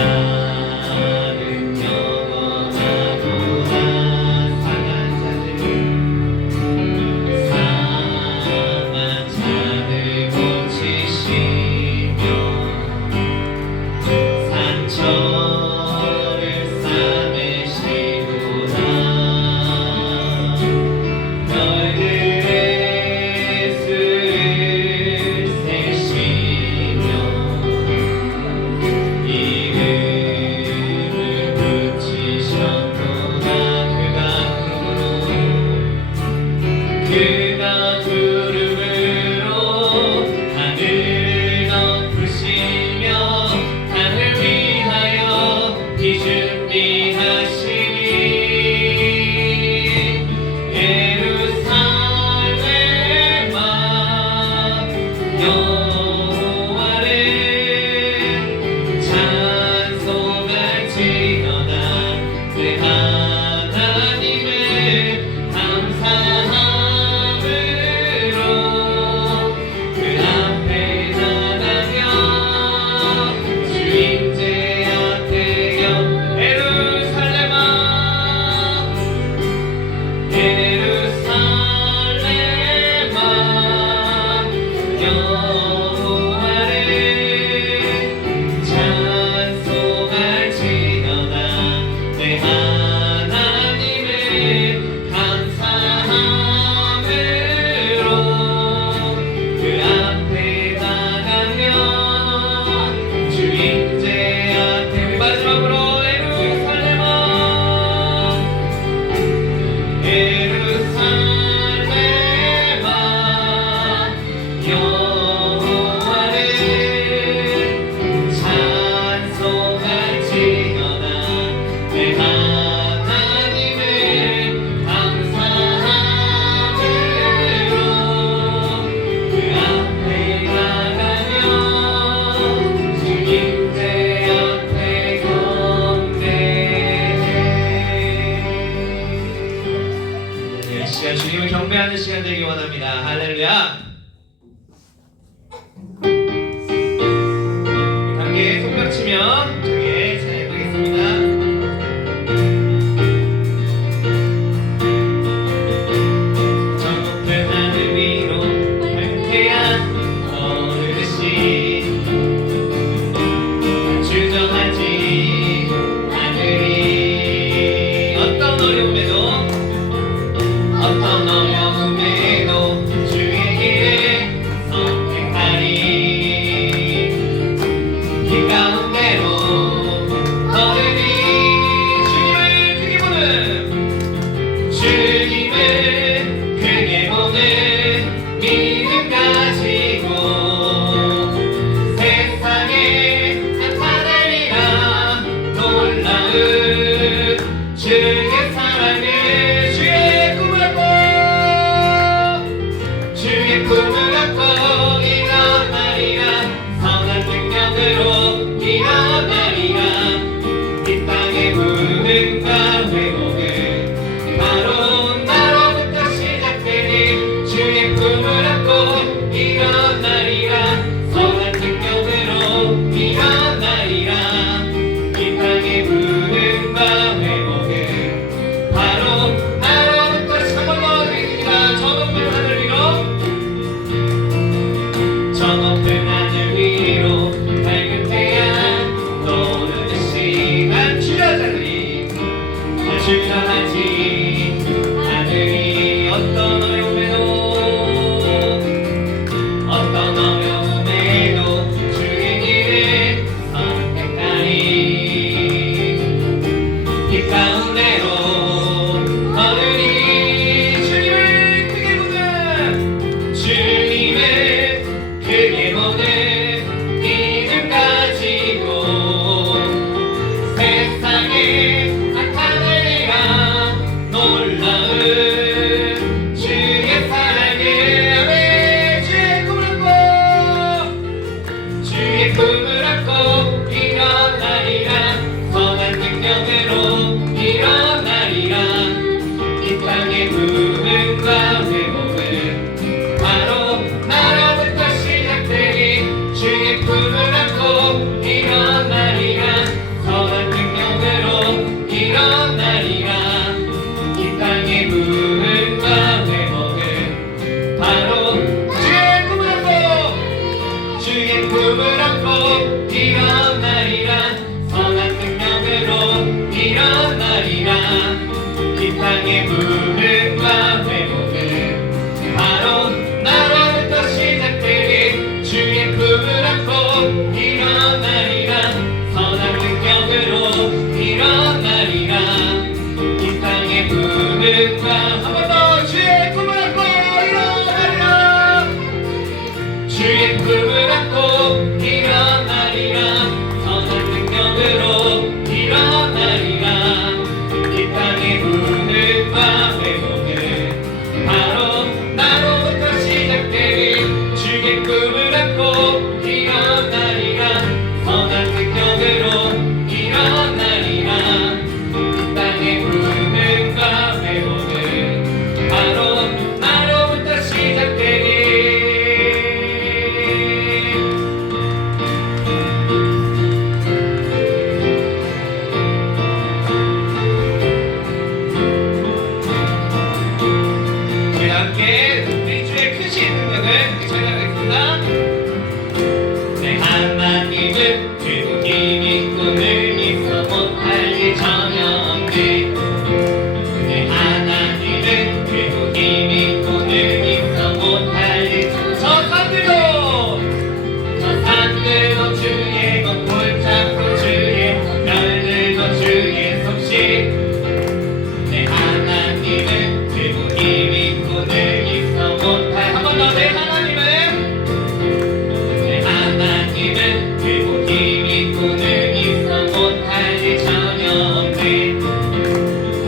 나는 영원하구나. 상한 자를 고치시며 상처를 싸매시구나. 별들의 수를 세시며 이름을 붙이셨구나. 그가 구름으로 하늘 덮으시며 땅을 위하여 비 준비하시니 예루살렘아 여호와를 찬송할지어다. 내 하나님을 감사함으로 그 앞에 나가며 주 임재 앞에 예루살렘아 여호와를 찬송할지어다. 내 하나님을 감사함으로 그 앞에 나가며 주 임재 앞에. 우리 마지막으로 예루살렘아 여호와를 찬송할지어다. 내 하나님을 감사함으로 그 앞에 나가며 주 임재 앞에 경배해. 이 시간 주님을 경배하는 시간 되기 원합니다. 할렐루야. 함께 손뼉치며 저희의 찬양 보겠습니다. 저 높은 하늘 위로 밝은 태양 떠오르듯이 주저하지 않으리. 어떤 어려움에도 주의 길을 선택하리. 길 가운데로 걸으리. 주님을 크게 보는 믿음 가지고 세상에 나타내리라. 놀라운 주의 사랑을 주의 꿈을 갖고 일어나리라. 선한 능력으로 일어나리라. 이 땅의 부흥과 회복은 바로 나로부터 시작되니 주의 꿈을 갖고 일어나리라. 선한 능력으로 일어나리라. 이 땅의 부흥과 회복은 바로 나로부터 시작되니라. 저 높은 하늘 위로 밝은 태양 떠오르듯이 난 주저하지 않으리. 어떤 어려움에도 주의 길을 선택하리. 길 가운데로 걸으리. 주님을 크게 보는 믿음 가지고 세상에 나타내리라. 놀라운 주의 사랑을. 주의 꿈을 안고 일어나리라. 선한 능력으로 일어나리라. 이 땅의 부흥과 회복은 바로 나로부터 시작되니 주의 꿈을 안고 일어나리라. 꿈을 안고 일어나리라 선한 능력으로 일어나리라 이 땅의 부흥과 회복은 바로 나로부터 시작되리 주의 꿈을 안고 일어나리라 선한 능력으로 일어나리라 이 땅의 부흥과 한 번 더 주의 꿈을 안고 일어나리라 주의 꿈을 안고 일어나리라 선한 능력으로 일어나리라 이 땅의 부흥과 회복은 바로 나로부터 시작되리 주의 꿈을 안고 일어나리라 선한 능력으로 일어나리라 이 땅의 부흥과 회복은 바로 나로부터 시작되리 함께 우리 주의 크신 능력을 찬양하겠습니다. 내 하나님은 그리고 힘이 꿈을 있어 못할 일 전혀 없네 내 하나님은 그리고 힘이 꿈을 있어 못할 일 저 산들도 주의 것 골짜기도 주의 별들도 주의 솜씨 내 하나님은 그리고 힘이 꿈을 있어 못할 한 번 더 내 하나님은 그리고 힘이 꿈을 있어 못할 일 전혀 없네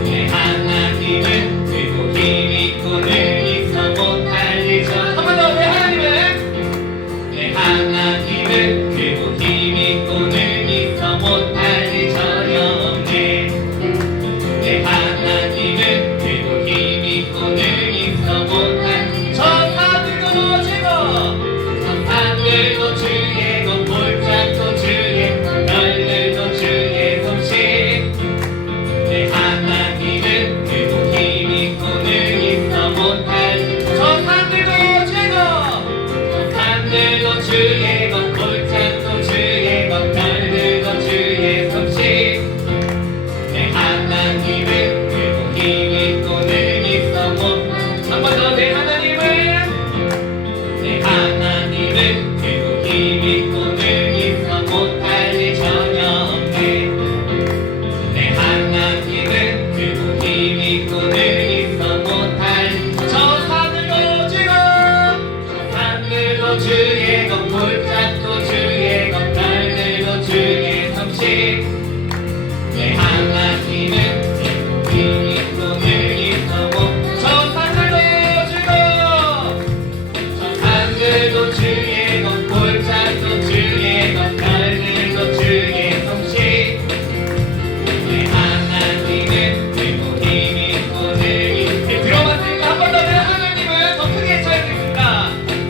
내 하나님은 그리고 힘이 꿈을 있어 못할 일 전혀 한 번 더 내 하나님은 그리고 힘이 꿈을 있어 못할 일 전혀 없네 내 하나님은 그리고 힘이 꿈을 있어 못할 저 산들도 주의 것 골짜기도 주의 별들도 주의 솜씨 내 하나님은 그리고 힘이 꿈을 있어 못할 저 산들도 주의 것 골짜기도 주의 것 별들도 주의 솜씨 내 하나님은 그리고 힘이 꿈을 있어 못할 한 번 더 내 하나님은 그리고 힘이 꿈을 있어 못할 일 전혀 없네 내 하나님은 그리고 힘이 꿈을 있어 못할 저 산들도 주의 것 골짜기도 주의 것 별들도 주의 솜씨 내 하나님은 그리고 힘이 꿈을 있어 저 산들도 주의 것 골짜기도 주의 것 별들도 주의 솜씨 내 하나님은 그리고 힘이 꿈을 있어 들어봤으니까 한 번 더 내 하나님은 더 크게 쳐야겠습니다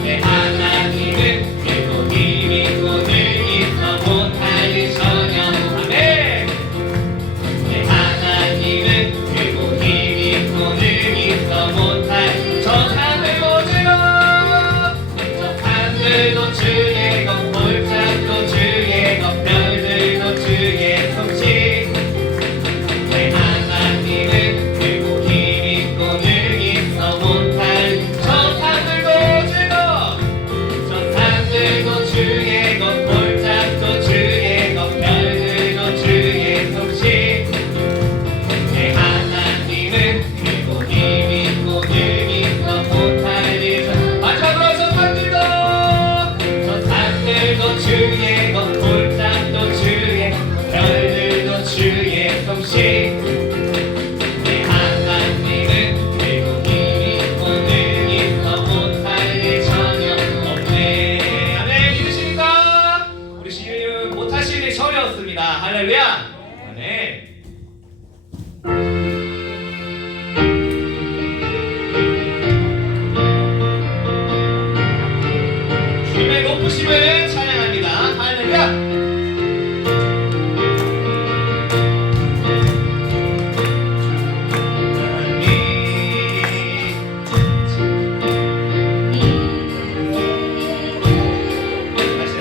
내 하나님은 그리고 힘이 꿈을 있어 못할 일 전혀 아멘 내 하나님은 그리고 힘이 꿈을 있어 못할 저 산들도 주의 것 골짜기도 주의 것 별들도 주의 솜씨 내 하나님은 그리고 힘이 꿈을 있어 못할 저 산들도 주의 것 골짜기도 주의 것 별들도 주의 솜씨 내 하나님은 그리고 힘이 꿈을 있어 못할 일 마지막으로 저 산들도 주의 것 골짜기도 주의 별들도 주의 솜씨 내 하나님은 그리고 힘이 꿈을 있어 못할 일 전혀 없네 아멘 믿으십니까? 우리 시윤 못하실 일 전혀 없습니다 할렐루야 아멘 주님의 높으심을 찬양합니다 할렐루야 다시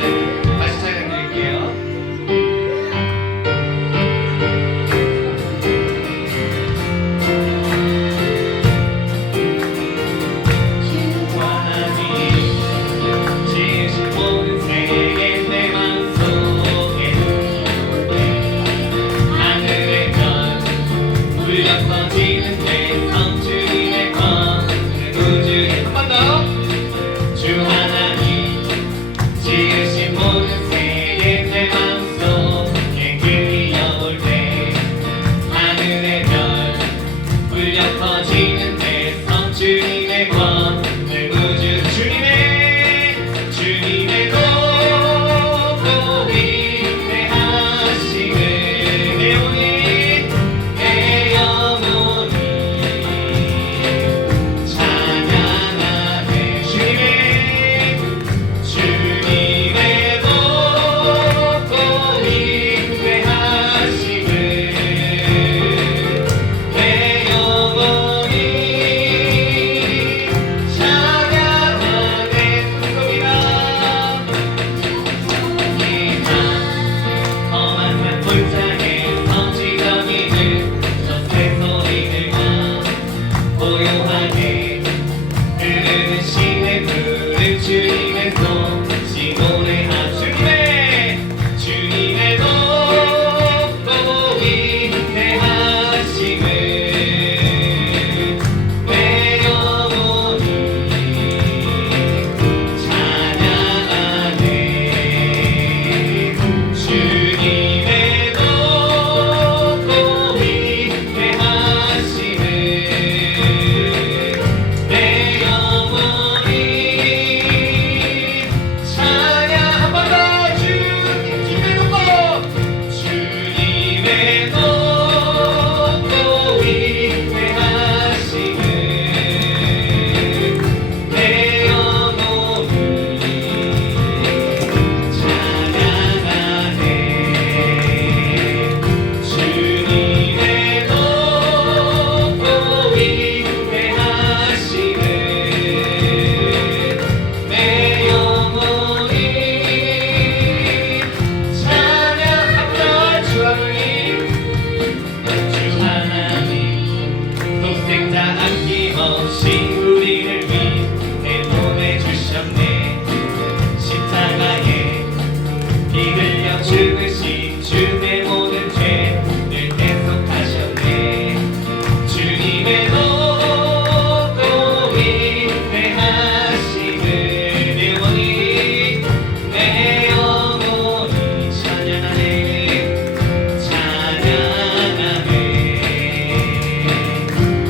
죽으신 주의 모든 죄를 대속하셨네. 주님의 높고 위대하심을 내 영혼이 찬양하네. 찬양하네.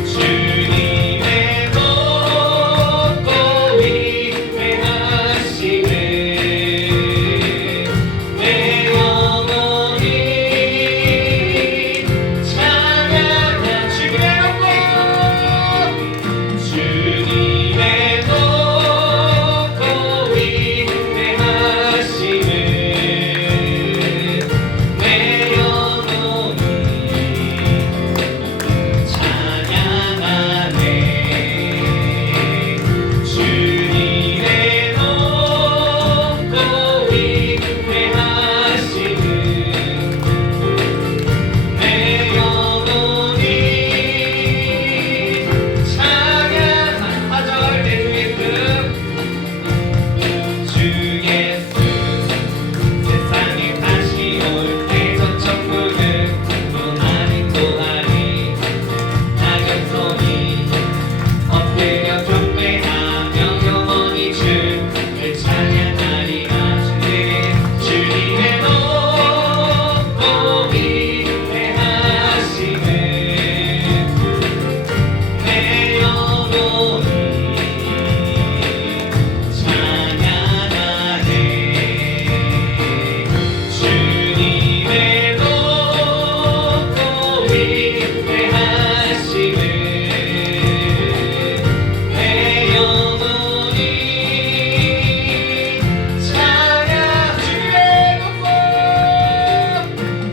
주님의 높고 위대하심을 내 영혼이 찬양하. 주님의 높고 위대하심을 내 영혼이 찬양하네. 주님의 높고 위대하심을 내 영혼이 찬양하. 4절 내 주 예수 세상에 다시 올 때 저 천국은 또 아니 낙엽송이 엎드려 경배하며 영원히 주를 찬양하리라. 주님의 높고 위대하심을 내 영혼이 찬양하네. 주님의 높고 위대하심을 내 영혼이 찬양.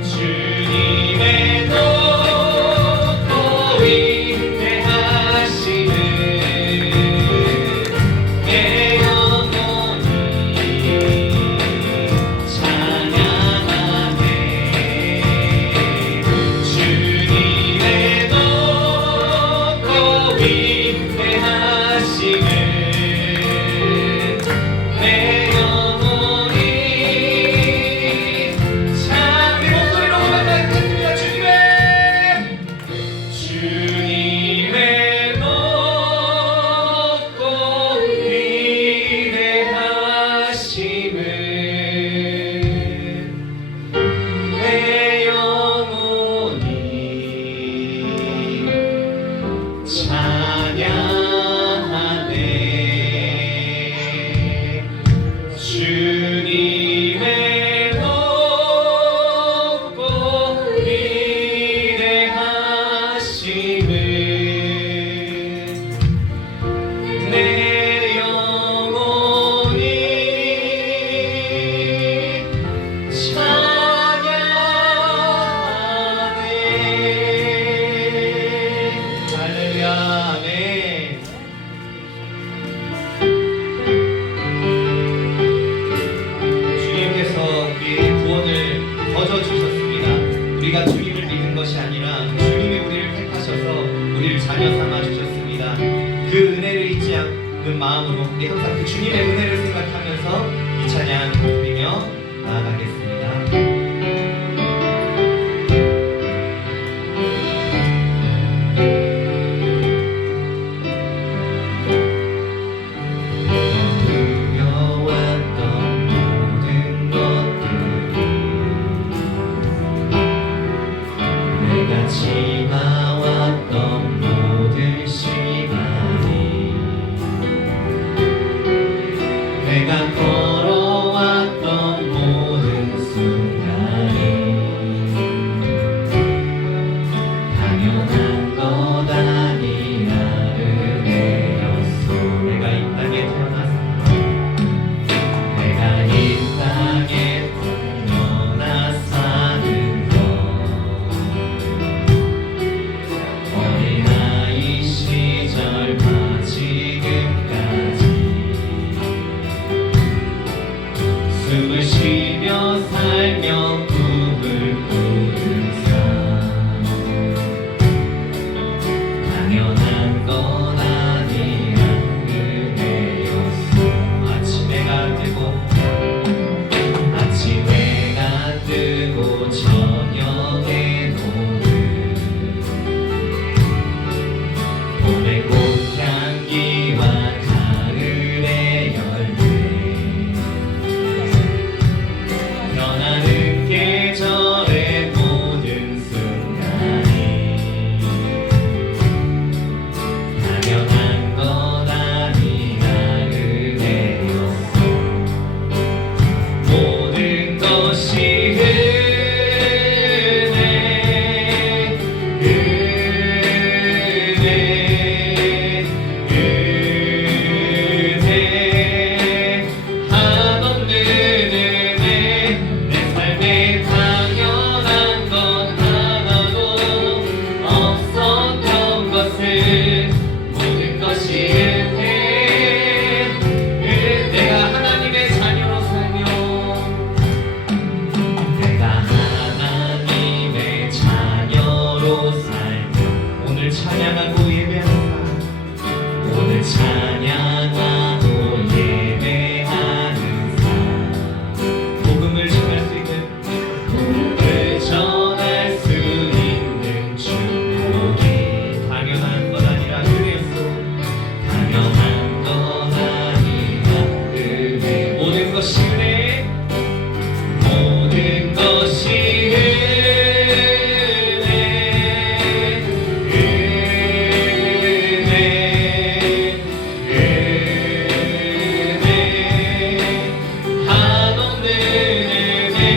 주님의 높고 위대하심을 내 영혼이 찬양하네. 주님의 높고 위대하심을 내 영혼이 참. 우리 목소리로 고백하겠습니다. 주님의 높고 위대하심을 내 영혼이 찬양하네. 주님의 높고 위대하심을 내 영혼이 찬양하네. 할렐루야. 아멘. 주님께서 우리의 구원을 거저 주셨습니다. 우리가 주님을 믿는 것이 아니라 주님이 우리를 택하셔서 우리를 자녀 삼아 주셨습니다. 그 은혜를 잊지 않는 마음으로 우리 항상 그 주님의 은혜를 생각하면서 이 찬양 드리며 나아가겠습니다. 두려웠던 모든 것들이 내가 지나왔던 모든 시간이 내가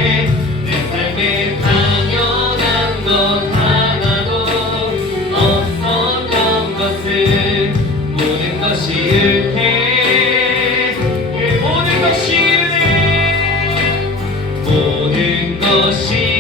내 삶에 당연한 것 하나도 없었던 것은 모든 것이 은혜 그 모든 것이 은혜 모든 것이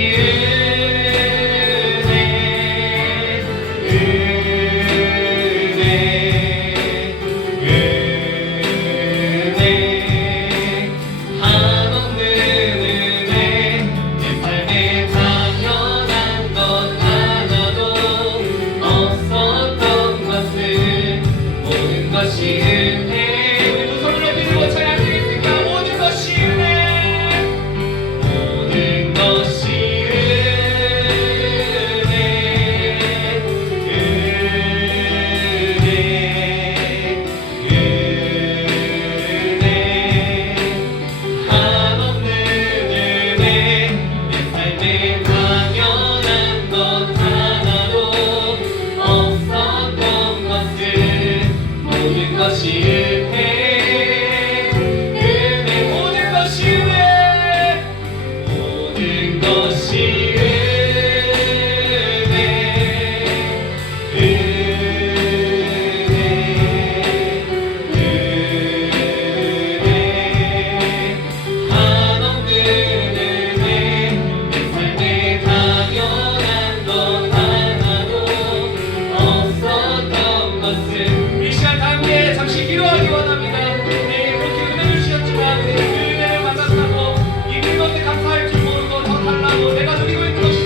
감사할 줄 모르고 더 달라고 내가 누리고 있는 것이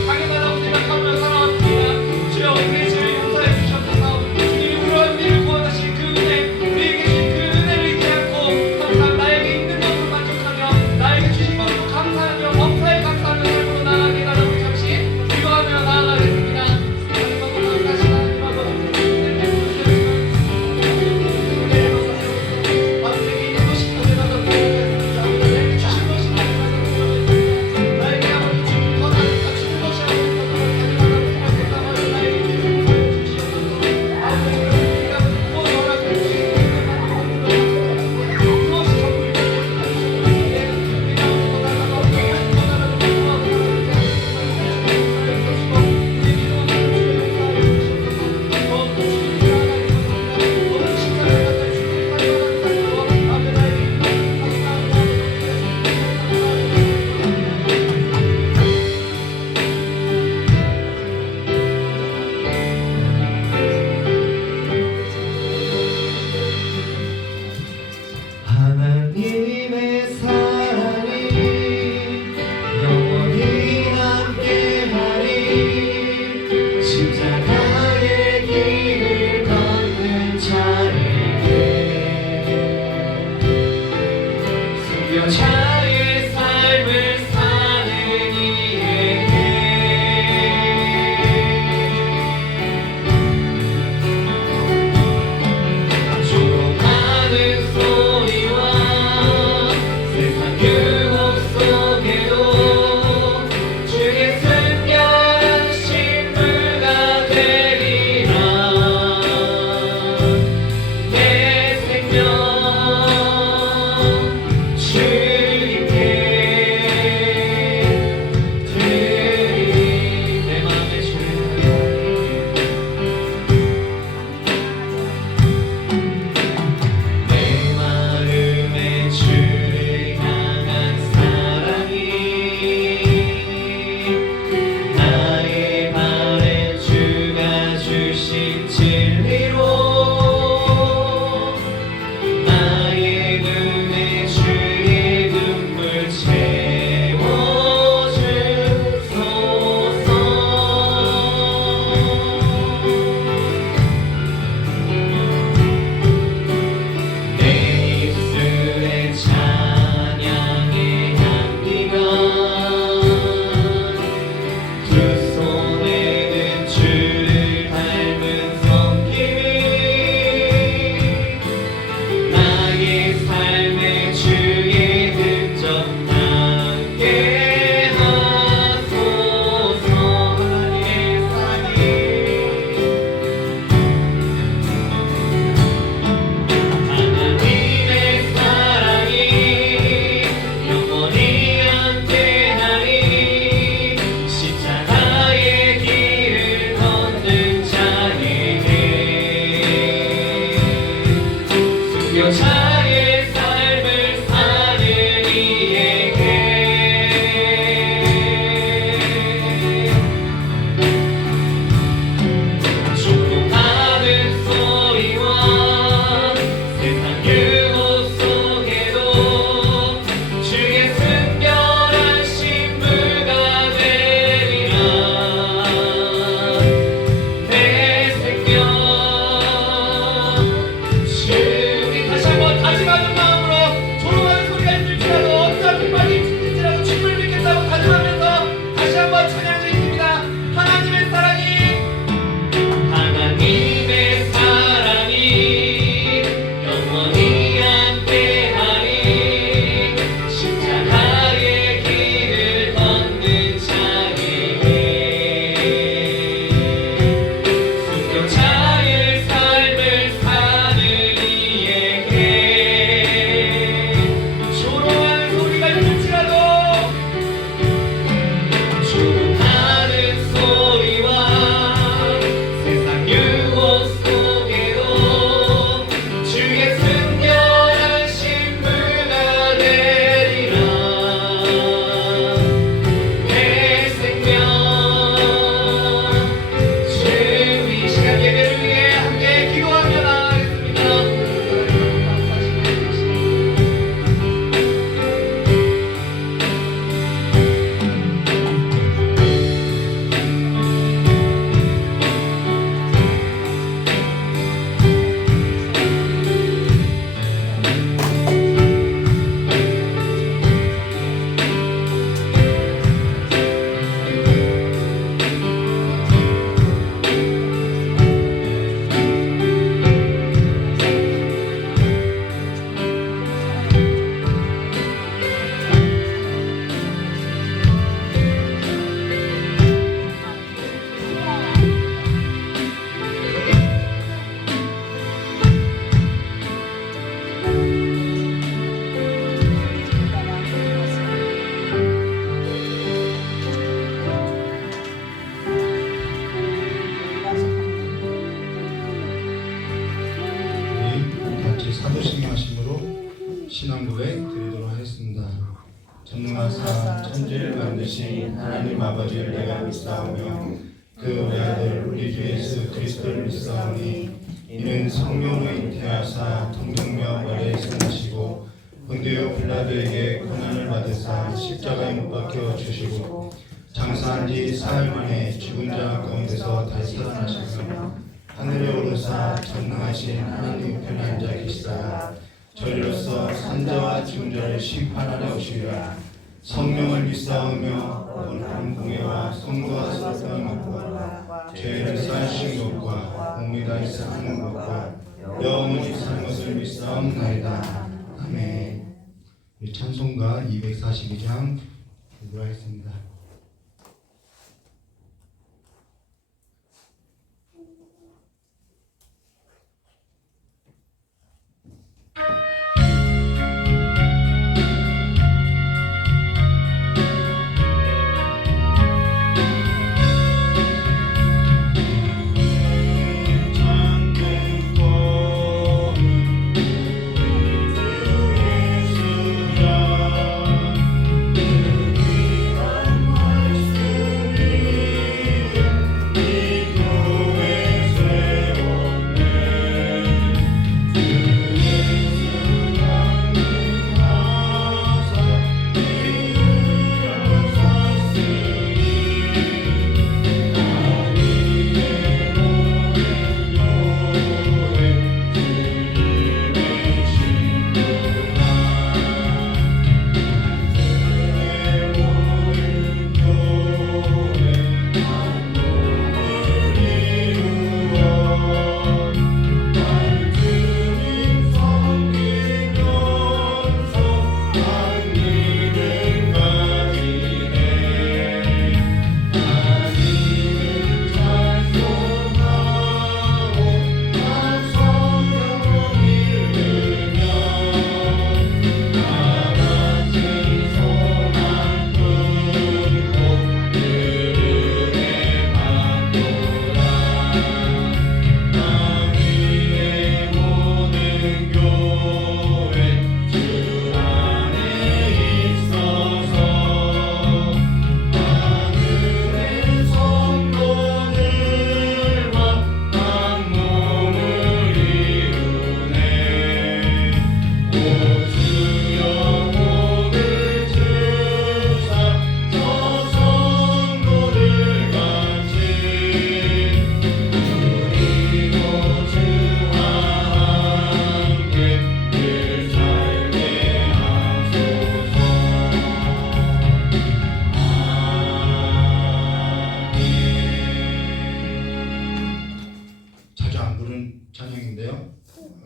만드신 하나님 아버지를 내가 믿사오며 그 외아들 우리 주 예수 그리스도를 믿사오니 이는 성령으로 잉태하사 동정녀 머리에 승하시고 본디오 빌라도에게 고난을 받으사 십자가에 못 박혀 주시고 장사한 지 사흘 만에 죽은 자 가운데서 다시 살아나셨으며 하늘에 오르사 전능하신 하나님 우편에 앉아 계시다가 저리로서 산자와 죽은 자를 심판하러 오시리라. 성령을 믿사오며 거룩한 공예와 성도와 서로는 것과 죄를 사하신 것과 몸이 다시 사는 것과 영원히 사는 것을 믿사옵나이다. 아멘. 우리 찬송가 242장 공부하겠습니다.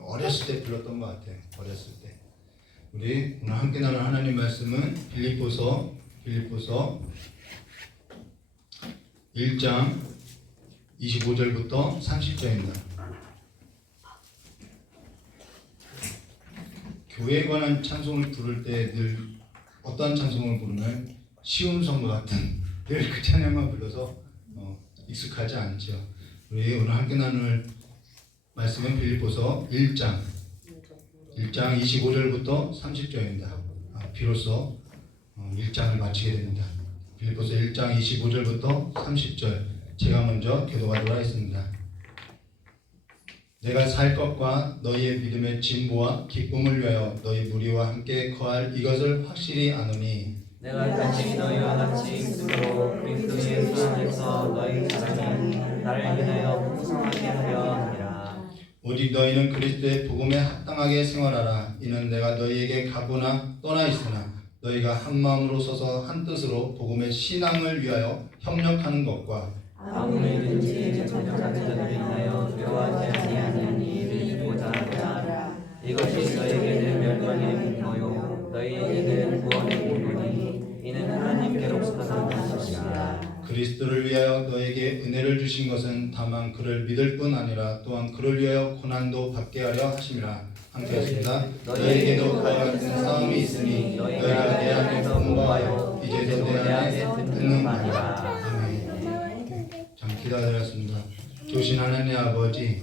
어렸을 때 불렀던 것 같아요. 어렸을 때. 우리 오늘 함께 나눌 하나님 말씀은 빌립보서 1장 25절부터 30절입니다. 교회에 관한 찬송을 부를 때 늘 어떤 찬송을 부르면 쉬운 성도 같은 늘 그 찬양만 불러서 익숙하지 않죠. 우리 오늘 함께 나눌 말씀은 빌립보서 1장 25절부터 30절입니다. 비로소 1장을 마치게 됩니다. 빌립보서 1장 25절부터 30절 제가 먼저 교독하도록 하겠습니다. 내가 살 것과 너희의 믿음의 진보와 기쁨을 위하여 너희 무리와 함께 거할 이것을 확실히 아노니 내가 단지 너희와 같이 있으므로 그리스도 예수 안에서 너희 사랑이 나를 인하여 풍성하게 하려 함이라. 오직 너희는 그리스도의 복음에 합당하게 생활하라. 이는 내가 너희에게 가보나 떠나 있으나 너희가 한 마음으로 서서 한 뜻으로 복음의 신앙을 위하여 협력하는 것과 아무리든지 전적한 자들을 인하여 두려워하지 아니하는 일을 이루고자 하라. 이것이 너희에게는 멸망의 분노요 너희에게는 구원의 분노니 이는 하나님께로부터 난 것이라. 그리스도를 위하여 너에게 은혜를 주신 것은 다만 그를 믿을 뿐 아니라 또한 그를 위하여 고난도 받게 하려 하심이라. 함께 하십니다. 너희에게도 그와 같은 싸움이 있으니 너희가 내 안에 공부하여 이제도 내 안에 듣는 말이라. 참 기다렸습니다. 좋으신 하나님 아버지,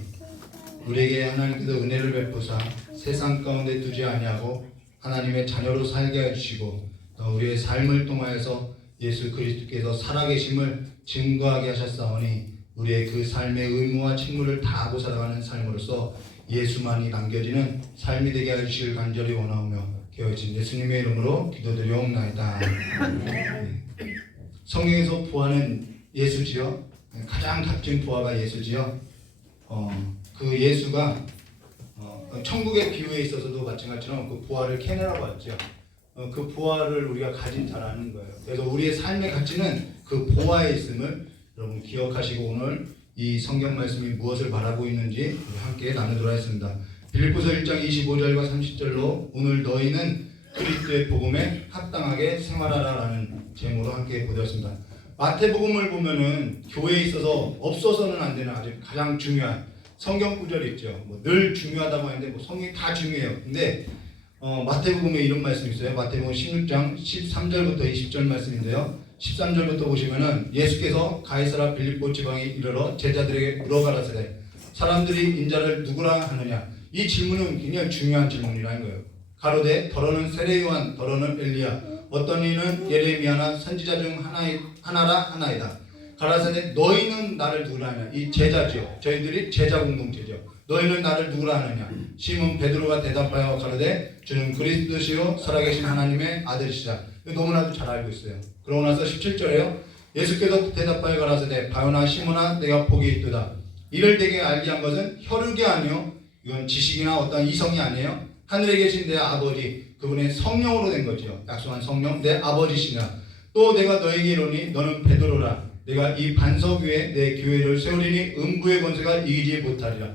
우리에게 하나님께서 은혜를 베푸사 세상 가운데 두지 아니하고 하나님의 자녀로 살게 해주시고 또 우리의 삶을 통하여서 예수 그리스도께서 살아계심을 증거하게 하셨사오니 우리의 그 삶의 의무와 책무를 다하고 살아가는 삶으로서 예수만이 남겨지는 삶이 되게 하시길 간절히 원하오며 깨어진 예수님의 이름으로 기도드리옵나이다. 성경에서 부활은 예수지요. 가장 값진 부활가 예수지요. 그 예수가 천국의 비유에 있어서도 마찬가지로 그 부활을 캐내라고 했죠. 그 부활을 우리가 가진 자라는 거예요. 그래서 우리의 삶의 가치는 그 보화에 있음을 여러분 기억하시고 오늘 이 성경 말씀이 무엇을 말하고 있는지 우리 함께 나누도록 하겠습니다. 빌립보서 1장 25절과 30절로 오늘 너희는 그리스도의 복음에 합당하게 생활하라라는 제목으로 함께 보겠습니다. 마태복음을 보면은 교회에 있어서 없어서는 안 되는 아주 가장 중요한 성경 구절이 있죠. 늘 중요하다고 하는데 성경이 다 중요해요. 근데 마태복음에 이런 말씀이 있어요. 마태복음 16장 13절부터 20절 말씀인데요. 13절부터 보시면은 예수께서 가이사라 빌립보 지방에 이르러 제자들에게 물어가라사대 사람들이 인자를 누구라 하느냐. 이 질문은 굉장히 중요한 질문이라는 거예요. 가로되 더러는 세례 요한 더러는 엘리야 어떤 이는 예레미야나 선지자 중 하나라 하나이다. 가라사대 너희는 나를 누구라 하냐. 이 제자죠. 저희들이 제자 공동체죠. 너희는 나를 누구라 하느냐. 시몬 베드로가 대답하여 가로되 주는 그리스도시요 살아계신 하나님의 아들이시라. 너무나도 잘 알고 있어요. 그러고 나서 17절에요. 예수께서 대답하여 가라사대 바요나 시몬아 내가 복이 있도다. 이를 내게 알게 한 것은 혈육이 아니요 이건 지식이나 어떤 이성이 아니에요. 하늘에 계신 내 아버지 그분의 성령으로 된 거죠. 약속한 성령 내 아버지시냐. 또 내가 너에게 이르니 너는 베드로라. 내가 이 반석 위에 내 교회를 세우리니 음부의 권세가 이기지 못하리라.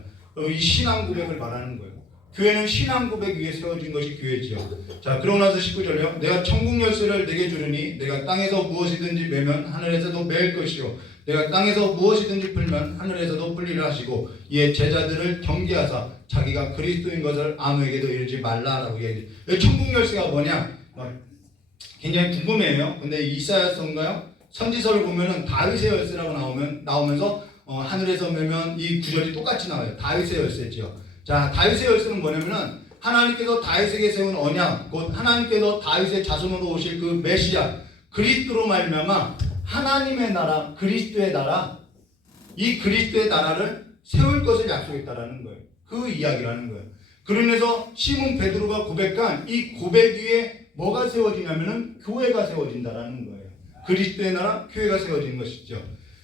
이 신앙 고백을 말하는 거예요. 교회는 신앙 고백 위에 세워진 것이 교회지요. 자, 그러고 나서 19절이요. 내가 천국 열쇠를 내게 주르니 내가 땅에서 무엇이든지 매면 하늘에서도 매일 것이요. 내가 땅에서 무엇이든지 풀면 하늘에서도 풀리라 하시고 이에 제자들을 경계하사 자기가 그리스도인 것을 아무에게도 이르지 말라라고 얘기해요. 천국 열쇠가 뭐냐? 굉장히 궁금해요. 근데 이사야서인가요? 선지서를 보면은 다윗의 열쇠라고 나오면서 하늘에서 매면 이 구절이 똑같이 나와요. 다윗의 열쇠죠. 자, 다윗의 열쇠는 뭐냐면은 하나님께서 다윗에게 세운 언약, 곧 하나님께서 다윗의 자손으로 오실 그 메시아 그리스도로 말미암아 하나님의 나라, 그리스도의 나라, 이 그리스도의 나라를 세울 것을 약속했다라는 거예요. 그 이야기라는 거예요. 그러면서 시몬 베드로가 고백한 이 고백 위에 뭐가 세워지냐면은 교회가 세워진다라는 거예요. 그리스도의 나라, 교회가 세워진 것이죠.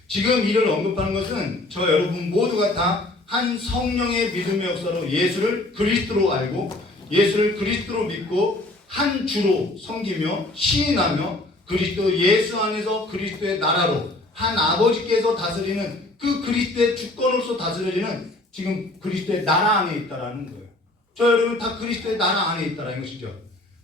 지금 이를 언급하는 것은 저 여러분 모두가 다 한 성령의 믿음의 역사로 예수를 그리스도로 알고 예수를 그리스도로 믿고 한 주로 섬기며 시인하며 그리스도 예수 안에서 그리스도의 나라로 한 아버지께서 다스리는 그 그리스도의 주권으로서 다스려지는 지금 그리스도의 나라 안에 있다라는 거예요. 저 여러분 다 그리스도의 나라 안에 있다라는 것이죠.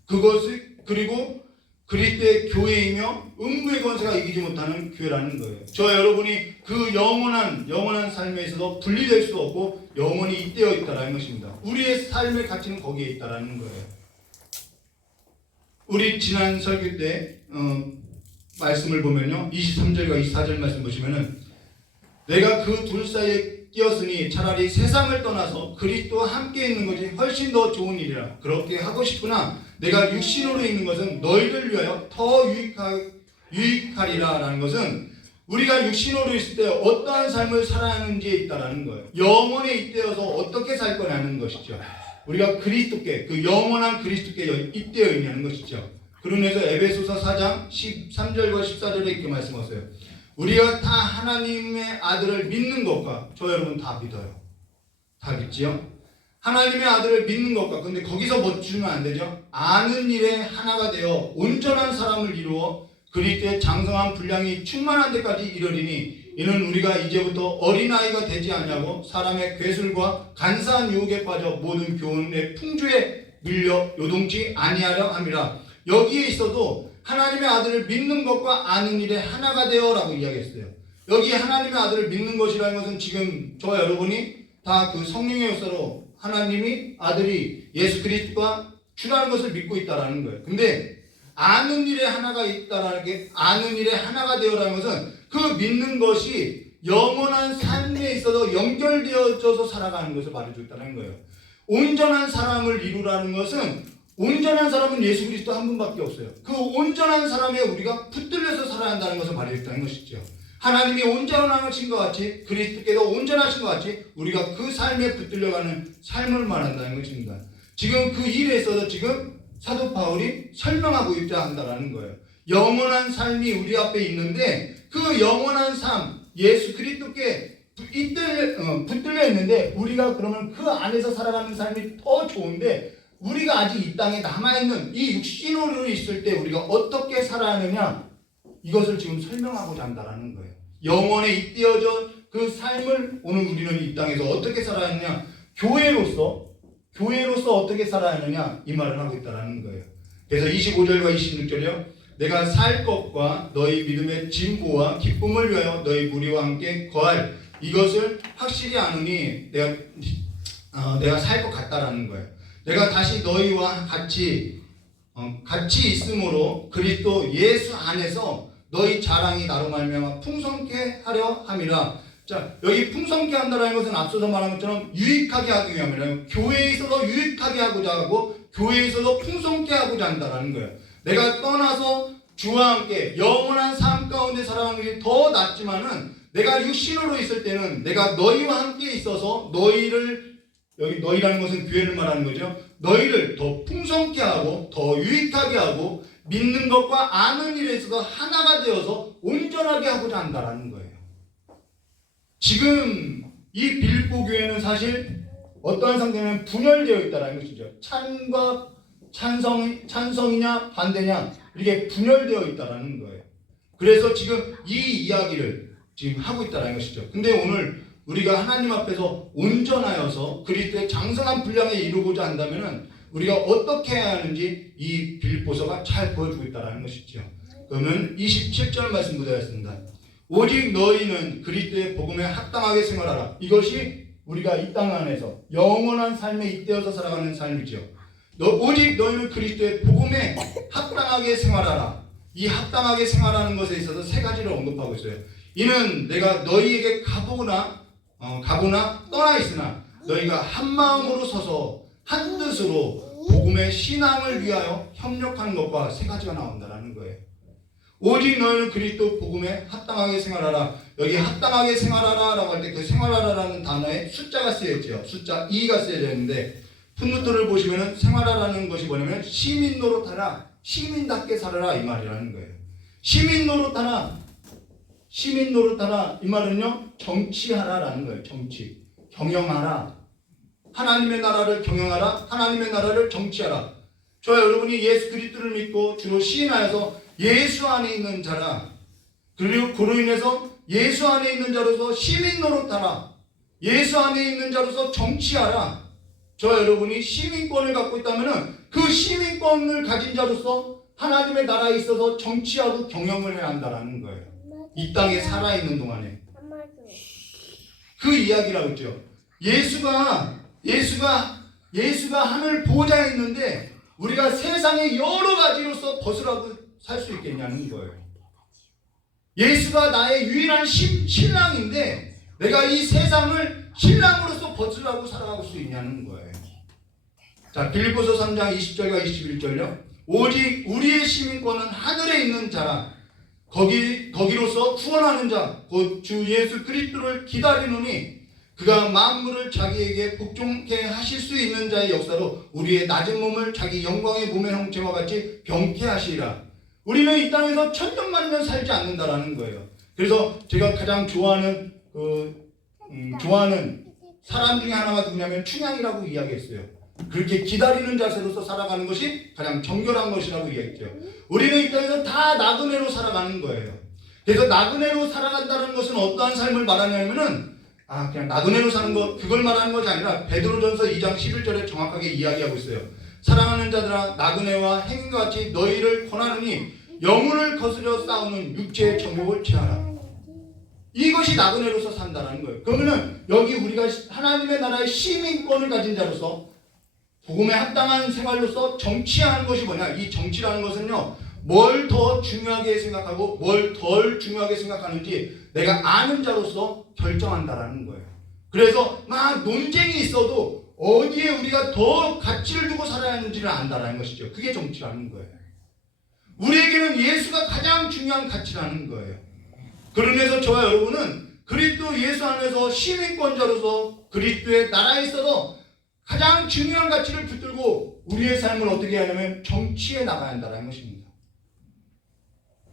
그것을 그리고 그리스도의 교회이며 음부의 권세가 이기지 못하는 교회라는 거예요. 저 여러분이 그 영원한 삶에 있어서 분리될 수 없고 영원히 잇대어 있다라는 것입니다. 우리의 삶의 가치는 거기에 있다라는 거예요. 우리 지난 설교 때 말씀을 보면요. 23절과 24절 말씀 보시면은 내가 그 둘 사이에 끼었으니 차라리 세상을 떠나서 그리스도와 함께 있는 것이 훨씬 더 좋은 일이라. 그렇게 하고 싶구나. 내가 육신으로 있는 것은 너희를 위하여 더 유익하리라 라는 것은 우리가 육신으로 있을 때 어떠한 삶을 살아야 하는지에 있다라는 거예요. 영원에 잇대어서 어떻게 살 거냐는 것이죠. 우리가 그리스도께 그 영원한 그리스도께 잇대어 있냐는 것이죠. 그러면서 에베소서 4장 13절과 14절에 이렇게 말씀하세요. 우리가 다 하나님의 아들을 믿는 것과 저 여러분 다 믿어요. 다 믿지요? 하나님의 아들을 믿는 것과 근데 거기서 멈추면 안 되죠. 아는 일에 하나가 되어 온전한 사람을 이루어 그리스도의 장성한 분량이 충만한 데까지 이르리니 이는 우리가 이제부터 어린아이가 되지 않냐고 사람의 괴술과 간사한 유혹에 빠져 모든 교훈의 풍조에 밀려 요동치 아니하려 함이라. 여기에 있어도 하나님의 아들을 믿는 것과 아는 일에 하나가 되어라고 이야기했어요. 여기 하나님의 아들을 믿는 것이라는 것은 지금 저와 여러분이 다 그 성령의 역사로 하나님이 아들이 예수 그리스도가 주라는 것을 믿고 있다라는 거예요. 근데 아는 일에 하나가 있다라는 게 아는 일에 하나가 되어라는 것은 그 믿는 것이 영원한 삶에 있어서 연결되어져서 살아가는 것을 말해주고 있다는 거예요. 온전한 사람을 이루라는 것은 온전한 사람은 예수 그리스도 한 분밖에 없어요. 그 온전한 사람에 우리가 붙들려서 살아야 한다는 것을 말했다는 것이죠. 하나님이 온전하신 것 같이 그리스도께서 온전하신 것 같이 우리가 그 삶에 붙들려가는 삶을 말한다는 것입니다. 지금 그 일에 있어서 지금 사도 바울이 설명하고 있자 한다는 거예요. 영원한 삶이 우리 앞에 있는데 그 영원한 삶 예수 그리스도께 붙들려 있는데 우리가 그러면 그 안에서 살아가는 삶이 더 좋은데 우리가 아직 이 땅에 남아있는 이 육신으로 있을 때 우리가 어떻게 살아야 하느냐 이것을 지금 설명하고자 한다는 거예요. 영원에 잇대어져 그 삶을 오늘 우리는 이 땅에서 어떻게 살아야 하느냐 교회로서 어떻게 살아야 하느냐 이 말을 하고 있다는 거예요. 그래서 25절과 26절이요. 내가 살 것과 너희 믿음의 진보와 기쁨을 위하여 너희 무리와 함께 거할 이것을 확실히 아노니 내가 살 것 같다라는 거예요. 내가 다시 너희와 같이 있으므로 그리스도 예수 안에서 너희 자랑이 나로 말미암아 풍성케 하려 함이라. 자, 여기 풍성케 한다라는 것은 앞서서 말한 것처럼 유익하게 하기 위함이라. 교회에 있어서 유익하게 하고자 하고 교회에 있어서 풍성케 하고자 한다라는 거예요. 내가 떠나서 주와 함께 영원한 삶 가운데 살아가는 게 더 낫지만은 내가 육신으로 있을 때는 내가 너희와 함께 있어서 너희를 여기 너희라는 것은 교회를 말하는 거죠. 너희를 더 풍성케 하고 더 유익하게 하고 믿는 것과 아는 일에 있어서 하나가 되어서 온전하게 하고자 한다라는 거예요. 지금 이 빌립보 교회는 사실 어떠한 상태냐면 분열되어 있다라는 것이죠. 찬성이냐 반대냐 이렇게 분열되어 있다라는 거예요. 그래서 지금 이 이야기를 지금 하고 있다라는 것이죠. 근데 오늘 우리가 하나님 앞에서 온전하여서 그리스도의 장성한 분량에 이루고자 한다면은 우리가 어떻게 해야 하는지 이 빌립보서가 잘 보여주고 있다라는 것이죠. 그러면 27절 말씀 보도록 오직 너희는 그리스도의 복음에 합당하게 생활하라. 이것이 우리가 이 땅 안에서 영원한 삶에 잇대어서 살아가는 삶이죠. 오직 너희는 그리스도의 복음에 합당하게 생활하라. 이 합당하게 생활하는 것에 있어서 세 가지를 언급하고 있어요. 이는 내가 너희에게 가보나 떠나 있으나 너희가 한 마음으로 서서 한 뜻으로 복음의 신앙을 위하여 협력하는 것과 세 가지가 나온다라는 거예요. 오직 너희는 그리스도 복음에 합당하게 생활하라. 여기 합당하게 생활하라 라고 할 때 그 생활하라라는 단어에 숫자가 쓰여있죠. 숫자 2가 쓰여져 있는데 풋노트를 보시면은 생활하라는 것이 뭐냐면 시민 노릇하라, 시민답게 살아라 이 말이라는 거예요. 시민 노릇하라 이 말은요 정치하라라는 거예요. 정치, 경영하라, 하나님의 나라를 경영하라, 하나님의 나라를 정치하라. 저와 여러분이 예수 그리스도를 믿고 주로 시인하여서 예수 안에 있는 자라. 그리고 그로 인해서 예수 안에 있는 자로서 시민 노릇하라. 예수 안에 있는 자로서 정치하라. 저와 여러분이 시민권을 갖고 있다면 그 시민권을 가진 자로서 하나님의 나라에 있어서 정치하고 경영을 해야 한다라는 거예요. 이 땅에 살아있는 동안에 그 이야기라고 했죠. 예수가 하늘 보좌에 있는데 우리가 세상의 여러 가지로서 벗으라고 살 수 있겠냐는 거예요. 예수가 나의 유일한 신랑인데 내가 이 세상을 신랑으로서 벗으라고 살아갈 수 있냐는 거예요. 자, 빌립보서 3장 20절과 21절요. 오직 우리의 시민권은 하늘에 있는 자라. 거기로서 구원하는 자 곧 주 예수 그리스도를 기다리노니 그가 만물을 자기에게 복종케 하실 수 있는 자의 역사로 우리의 낮은 몸을 자기 영광의 몸의 형체와 같이 병케 하시리라. 우리는 이 땅에서 천년만년 살지 않는다라는 거예요. 그래서 제가 가장 좋아하는 사람 중에 하나가 누구냐면 춘향이라고 이야기했어요. 그렇게 기다리는 자세로서 살아가는 것이 가장 정결한 것이라고 이야기했죠. 우리는 이 땅에서 다 나그네로 살아가는 거예요. 그래서 나그네로 살아간다는 것은 어떠한 삶을 말하냐면은 그냥 나그네로 사는 것 그걸 말하는 것이 아니라 베드로전서 2장 11절에 정확하게 이야기하고 있어요. 사랑하는 자들아 나그네와 행인과 같이 너희를 권하느니 영혼을 거스려 싸우는 육체의 정욕을 취하라. 이것이 나그네로서 산다는 거예요. 그러면은 여기 우리가 하나님의 나라의 시민권을 가진 자로서 복음에 합당한 생활로서 정치하는 것이 뭐냐? 이 정치라는 것은요, 뭘 더 중요하게 생각하고 뭘 덜 중요하게 생각하는지 내가 아는 자로서 결정한다라는 거예요. 그래서 막 논쟁이 있어도 어디에 우리가 더 가치를 두고 살아야 하는지를 안다라는 것이죠. 그게 정치라는 거예요. 우리에게는 예수가 가장 중요한 가치라는 거예요. 그러면서 저와 여러분은 그리스도 예수 안에서 시민권자로서 그리스도의 나라에 있어서 가장 중요한 가치를 붙들고 우리의 삶을 어떻게 하냐면 정치에 나가야 한다는 것입니다.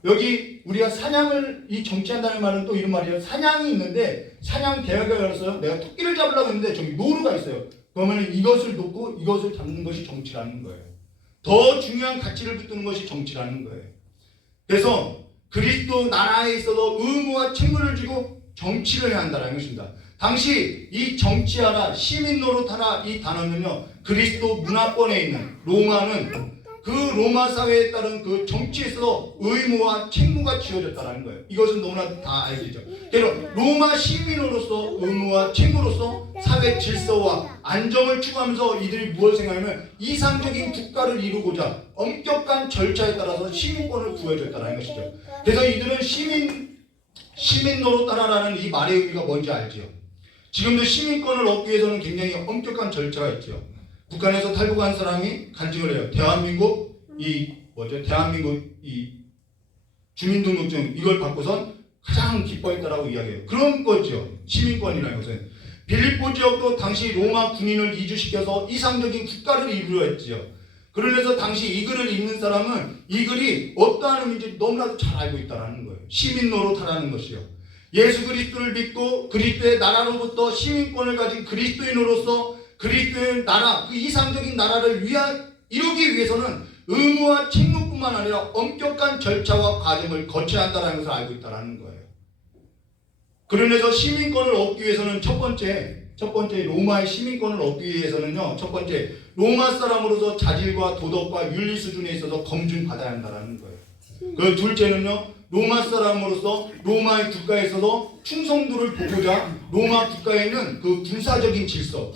여기 우리가 사냥을 이 정치한다는 말은 또 이런 말이에요. 사냥이 있는데 사냥 대회가 열었어요. 내가 토끼를 잡으려고 했는데 저기 노루가 있어요. 그러면 이것을 놓고 이것을 잡는 것이 정치라는 거예요. 더 중요한 가치를 붙드는 것이 정치라는 거예요. 그래서 그리스도 나라에 있어서 의무와 책무를 지고 정치를 해야 한다는 것입니다. 당시 이 정치하라, 시민 노릇하라 이 단어는요, 그리스도 문화권에 있는 로마는 그 로마 사회에 따른 그 정치에 있어서 의무와 책무가 지어졌다는 거예요. 이것은 너무나 다 알겠죠. 그래서 로마 시민으로서 의무와 책무로서 사회 질서와 안정을 추구하면서 이들이 무엇을 생각하냐면 이상적인 국가를 이루고자 엄격한 절차에 따라서 시민권을 부여줬다는 것이죠. 그래서 이들은 시민 노릇하라라는 이 말의 의미가 뭔지 알지요. 지금도 시민권을 얻기 위해서는 굉장히 엄격한 절차가 있죠. 북한에서 탈북한 사람이 간증을 해요. 대한민국 이 주민등록증 이걸 받고선 가장 기뻐했다라고 이야기해요. 그런 거죠. 시민권이라는 것은. 빌립보 지역도 당시 로마 군인을 이주시켜서 이상적인 국가를 이루려 했지요. 그러면서 당시 이 글을 읽는 사람은 이 글이 어떠한 의미인지 너무나도 잘 알고 있다는 거예요. 시민 노릇하라는 것이요. 예수 그리스도를 믿고 그리스도의 나라로부터 시민권을 가진 그리스도인으로서 그리스도의 나라, 그 이상적인 나라를 이루기 위해서는 의무와 책무뿐만 아니라 엄격한 절차와 과정을 거쳐야 한다는 것을 알고 있다는 거예요. 그러면서 시민권을 얻기 위해서는 첫 번째 로마의 시민권을 얻기 위해서는요, 첫 번째 로마 사람으로서 자질과 도덕과 윤리 수준에 있어서 검증받아야 한다는 거예요. 그 둘째는요, 로마 사람으로서 로마의 국가에 있어서 충성도를 보고자 로마 국가에 있는 그 군사적인 질서,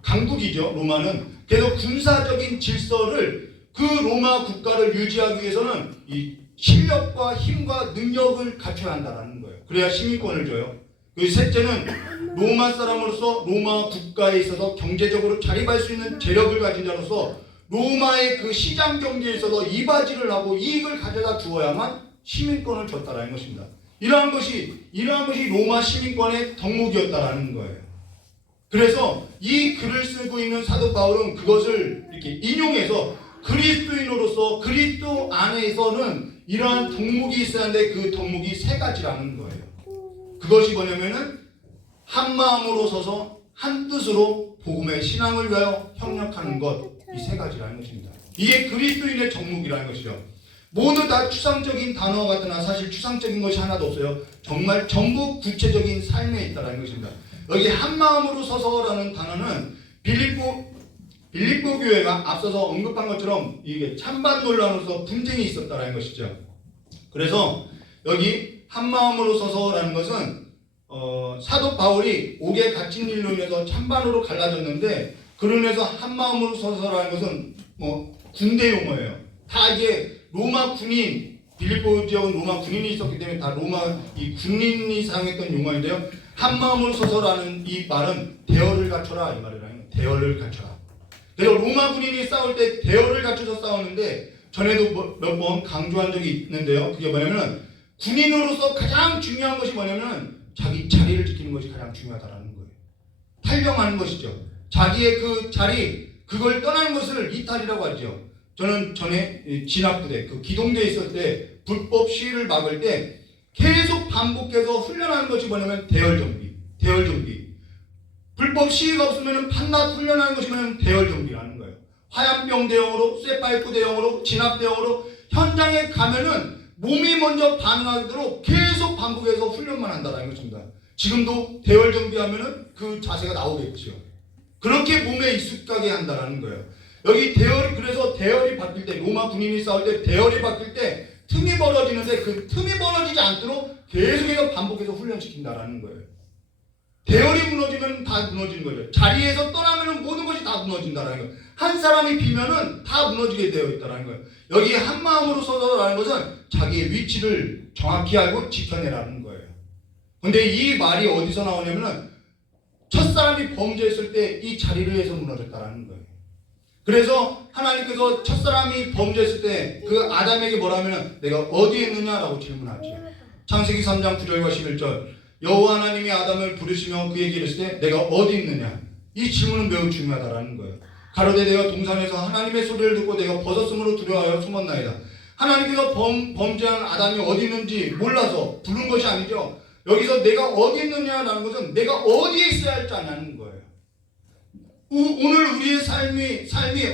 강국이죠, 로마는. 그래서 군사적인 질서를 그 로마 국가를 유지하기 위해서는 이 실력과 힘과 능력을 갖춰야 한다는 거예요. 그래야 시민권을 줘요. 그 셋째는 로마 사람으로서 로마 국가에 있어서 경제적으로 자립할 수 있는 재력을 가진 자로서 로마의 그 시장 경제에 있어서 이바지를 하고 이익을 가져다 주어야만 시민권을 줬다라는 것입니다. 이러한 것이 로마 시민권의 덕목이었다라는 거예요. 그래서 이 글을 쓰고 있는 사도 바울은 그것을 이렇게 인용해서 그리스도인으로서 그리스도 안에서는 이러한 덕목이 있어야 하는데 그 덕목이 세 가지라는 거예요. 그것이 뭐냐면은 한 마음으로 서서 한 뜻으로 복음의 신앙을 위하여 협력하는 것, 이 세 가지라는 것입니다. 이게 그리스도인의 덕목이라는 것이죠. 모두 다 추상적인 단어와 같으나 사실 추상적인 것이 하나도 없어요. 정말 전부 구체적인 삶에 있다는 것입니다. 여기 한 마음으로 서서라는 단어는 빌립보 교회가 앞서서 언급한 것처럼 이게 찬반 논란으로서 분쟁이 있었다는 것이죠. 그래서 여기 한 마음으로 서서라는 것은 사도 바울이 옥에 갇힌 일로 인해서 찬반으로 갈라졌는데, 그러면서 한 마음으로 서서라는 것은 군대 용어예요. 다 이게 로마 군인, 빌립보 지역은 로마 군인이 있었기 때문에 다 로마 이 군인이 사용했던 용어인데요. 한 마음으로 서서라는 이 말은 대열을 갖춰라 이 말이라는, 대열을 갖춰라. 그래서 로마 군인이 싸울 때 대열을 갖춰서 싸우는데, 전에도 몇 번 강조한 적이 있는데요. 그게 뭐냐면 군인으로서 가장 중요한 것이 뭐냐면 자기 자리를 지키는 것이 가장 중요하다라는 거예요. 탈병하는 것이죠. 자기의 그 자리, 그걸 떠나는 것을 이탈이라고 하죠. 저는 전에 진압부대, 그 기동대에 있을 때 불법 시위를 막을 때 계속 반복해서 훈련하는 것이 뭐냐면 대열정비. 불법 시위가 없으면 판낮 훈련하는 것이 뭐냐면 대열정비라는 거예요. 화염병 대용으로, 쇠파이프 대용으로, 진압 대용으로 현장에 가면은 몸이 먼저 반응하도록 계속 반복해서 훈련만 한다는 것입니다. 지금도 대열 정비하면은 그 자세가 나오겠죠. 그렇게 몸에 익숙하게 한다는 거예요. 여기 그래서 대열이 바뀔 때, 로마 군인이 싸울 때 대열이 바뀔 때 틈이 벌어지는데 그 틈이 벌어지지 않도록 계속해서 반복해서 훈련시킨다는 거예요. 대열이 무너지면 다 무너지는 거죠. 자리에서 떠나면 모든 것이 다 무너진다는 거예요. 한 사람이 비면은 다 무너지게 되어 있다는 거예요. 여기 한 마음으로 서서라는 것은 자기의 위치를 정확히 알고 지켜내라는 거예요. 근데 이 말이 어디서 나오냐면은 첫사람이 범죄했을 때 이 자리를 위해서 무너졌다라는 거예요. 그래서 하나님께서 첫사람이 범죄했을 때 그 아담에게 뭐라면 내가 어디에 있느냐라고 질문하죠. 창세기 3장 9절과 11절 여호와 하나님이 아담을 부르시며 그에게 이르시되 내가 어디 있느냐. 이 질문은 매우 중요하다라는 거예요. 가로되 내가 동산에서 하나님의 소리를 듣고 내가 벗었으므로 두려워하여 숨었나이다. 하나님께서 범죄한 아담이 어디 있는지 몰라서 부른 것이 아니죠. 여기서 내가 어디 있느냐라는 것은 내가 어디에 있어야 할지 아냐는 거예요. 오늘 우리의 삶이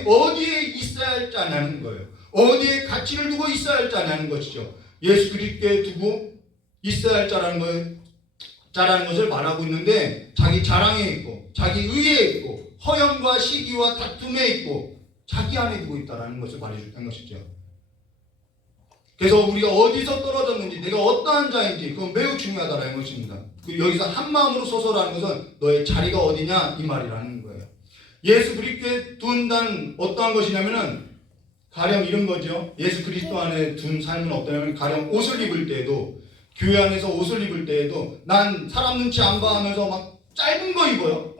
어디에 있어야 할지 아냐는 거예요. 어디에 가치를 두고 있어야 할지 아냐는 것이죠. 예수 그리스도에 두고 있어야 할 자라는 것을 말하고 있는데 자기 자랑에 있고 자기 의에 있고 허영과 시기와 다툼에 있고 자기 안에 두고 있다는 것을 말해주는 것이죠. 그래서 우리가 어디서 떨어졌는지 내가 어떠한 자인지 그건 매우 중요하다는 것입니다. 여기서 한 마음으로 서서라는 것은 너의 자리가 어디냐 이 말이라는 거예요. 예수 그리스도에 둔다는 어떠한 것이냐면은 가령 이런 거죠. 예수 그리스도 안에 둔 삶은 어떠냐면 가령 옷을 입을 때에도 교회 안에서 옷을 입을 때에도 난 사람 눈치 안 봐 하면서 막 짧은 거 입어요.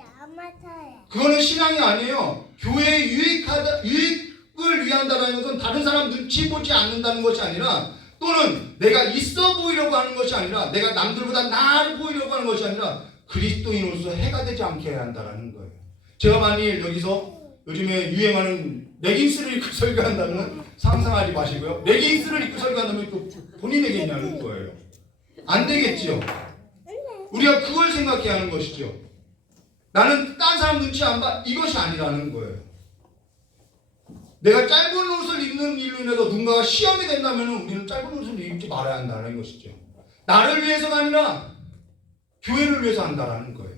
그거는 신앙이 아니에요. 교회에 유익을 위한다는 것은 다른 사람 눈치 보지 않는다는 것이 아니라 또는 내가 있어 보이려고 하는 것이 아니라 내가 남들보다 나를 보이려고 하는 것이 아니라 그리스도인으로서 해가 되지 않게 해야 한다는 거예요. 제가 만일 여기서 요즘에 유행하는 레깅스를 입고 설교한다면 상상하지 마시고요. 레깅스를 입고 설교한다면 또 본인에게 있냐는 거예요. 안 되겠지요. 우리가 그걸 생각해야 하는 것이죠. 나는 딴 사람 눈치 안 봐. 이것이 아니라는 거예요. 내가 짧은 옷을 입는 일로 인해서 누군가가 시험이 된다면 우리는 짧은 옷을 입지 말아야 한다는 것이죠. 나를 위해서가 아니라 교회를 위해서 한다는 거예요.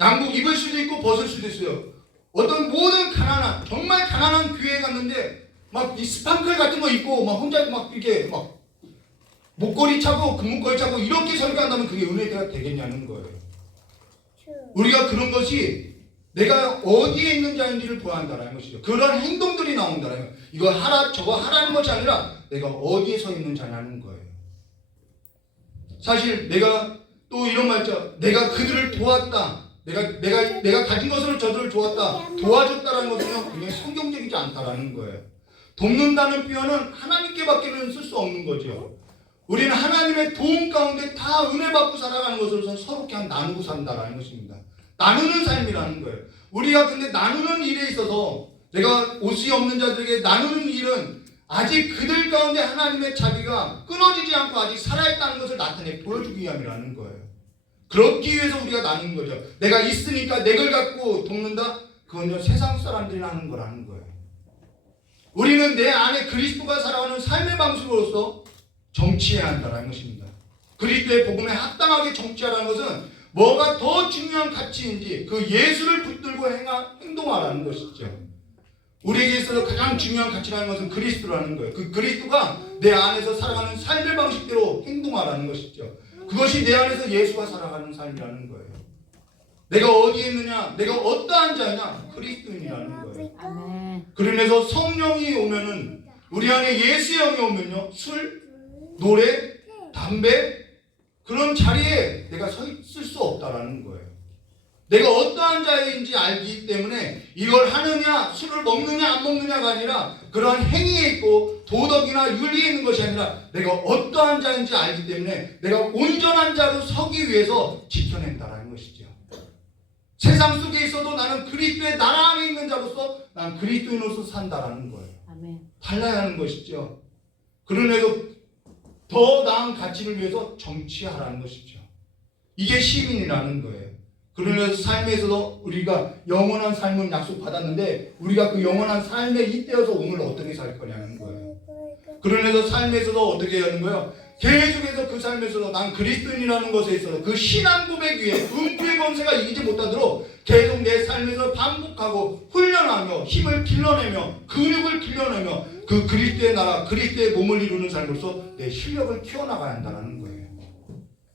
양복 입을 수도 있고 벗을 수도 있어요. 어떤 모든 정말 가난한 교회에 갔는데 막 이 스판클 같은 거 입고 막 혼자 막 이렇게 막 목걸이 차고 금목걸이 차고 이렇게 설교한다면 그게 은혜가 되겠냐는 거예요. 우리가 그런 것이 내가 어디에 있는 자인지를 보아야 한다는 것이죠. 그런 행동들이 나온다는 거예요. 이거 하라 저거 하라는 것이 아니라 내가 어디에 서 있는 자냐는 거예요. 사실 내가 또 이런 말 있죠. 내가 그들을 도왔다. 내가 가진 것으로 저들을 도와줬다라는 것은 굉장히 성경적이지 않다라는 거예요. 돕는다는 표현은 하나님께밖에는 쓸 수 없는 거죠. 우리는 하나님의 도움 가운데 다 은혜 받고 살아가는 것으로서 서로 그냥 나누고 산다라는 것입니다. 나누는 삶이라는 거예요. 우리가 근데 나누는 일에 있어서 내가 옷이 없는 자들에게 나누는 일은 아직 그들 가운데 하나님의 자비가 끊어지지 않고 아직 살아있다는 것을 나타내 보여주기 위함이라는 거예요. 그렇기 위해서 우리가 나누는 거죠. 내가 있으니까 내 걸 갖고 돕는다? 그건 세상 사람들이 하는 거라는 거예요. 우리는 내 안에 그리스도가 살아가는 삶의 방식으로서 정치해야 한다는 것입니다. 그리스도의 복음에 합당하게 정치하라는 것은 뭐가 더 중요한 가치인지 그 예수를 붙들고 행동하라는 것이죠. 우리에게 있어서 가장 중요한 가치라는 것은 그리스도라는 거예요. 그 그리스도가 내 안에서 살아가는 삶의 방식대로 행동하라는 것이죠. 그것이 내 안에서 예수가 살아가는 삶이라는 거예요. 내가 어디에 있느냐, 내가 어떠한 자냐, 그리스도인이라는 거예요. 그러면서 성령이 오면은 우리 안에 예수의 영이 오면요, 술, 노래, 담배 그런 자리에 내가 서 있을 수 없다라는 거예요. 내가 어떠한 자인지 알기 때문에 이걸 하느냐, 술을 먹느냐 안 먹느냐가 아니라 그러한 행위에 있고 도덕이나 윤리에 있는 것이 아니라 내가 어떠한 자인지 알기 때문에 내가 온전한 자로 서기 위해서 지켜낸다라는 것이죠. 세상 속에 있어도 나는 그리스도의 나라 안에 있는 자로서 난 그리스도인으로서 산다라는 거예요. 아멘. 달라야 하는 것이죠. 그러면서 더 나은 가치를 위해서 정치하라는 것이죠. 이게 시민이라는 거예요. 그러면서 삶에서도 우리가 영원한 삶을 약속받았는데 우리가 그 영원한 삶에 이때여서 오늘 어떻게 살 거냐는 거예요. 그러면서 삶에서도 어떻게 하는 거예요? 계속해서 그 삶에서도 난 그리스도인이라는 것에 있어서 그 신앙 고백 위에 음부의 권세가 이기지 못하도록 계속 내 삶에서 반복하고 훈련하며 힘을 길러내며 근육을 길러내며 그 그리스도의 나라, 그리스도의 몸을 이루는 삶으로서 내 실력을 키워나가야 한다는 거예요.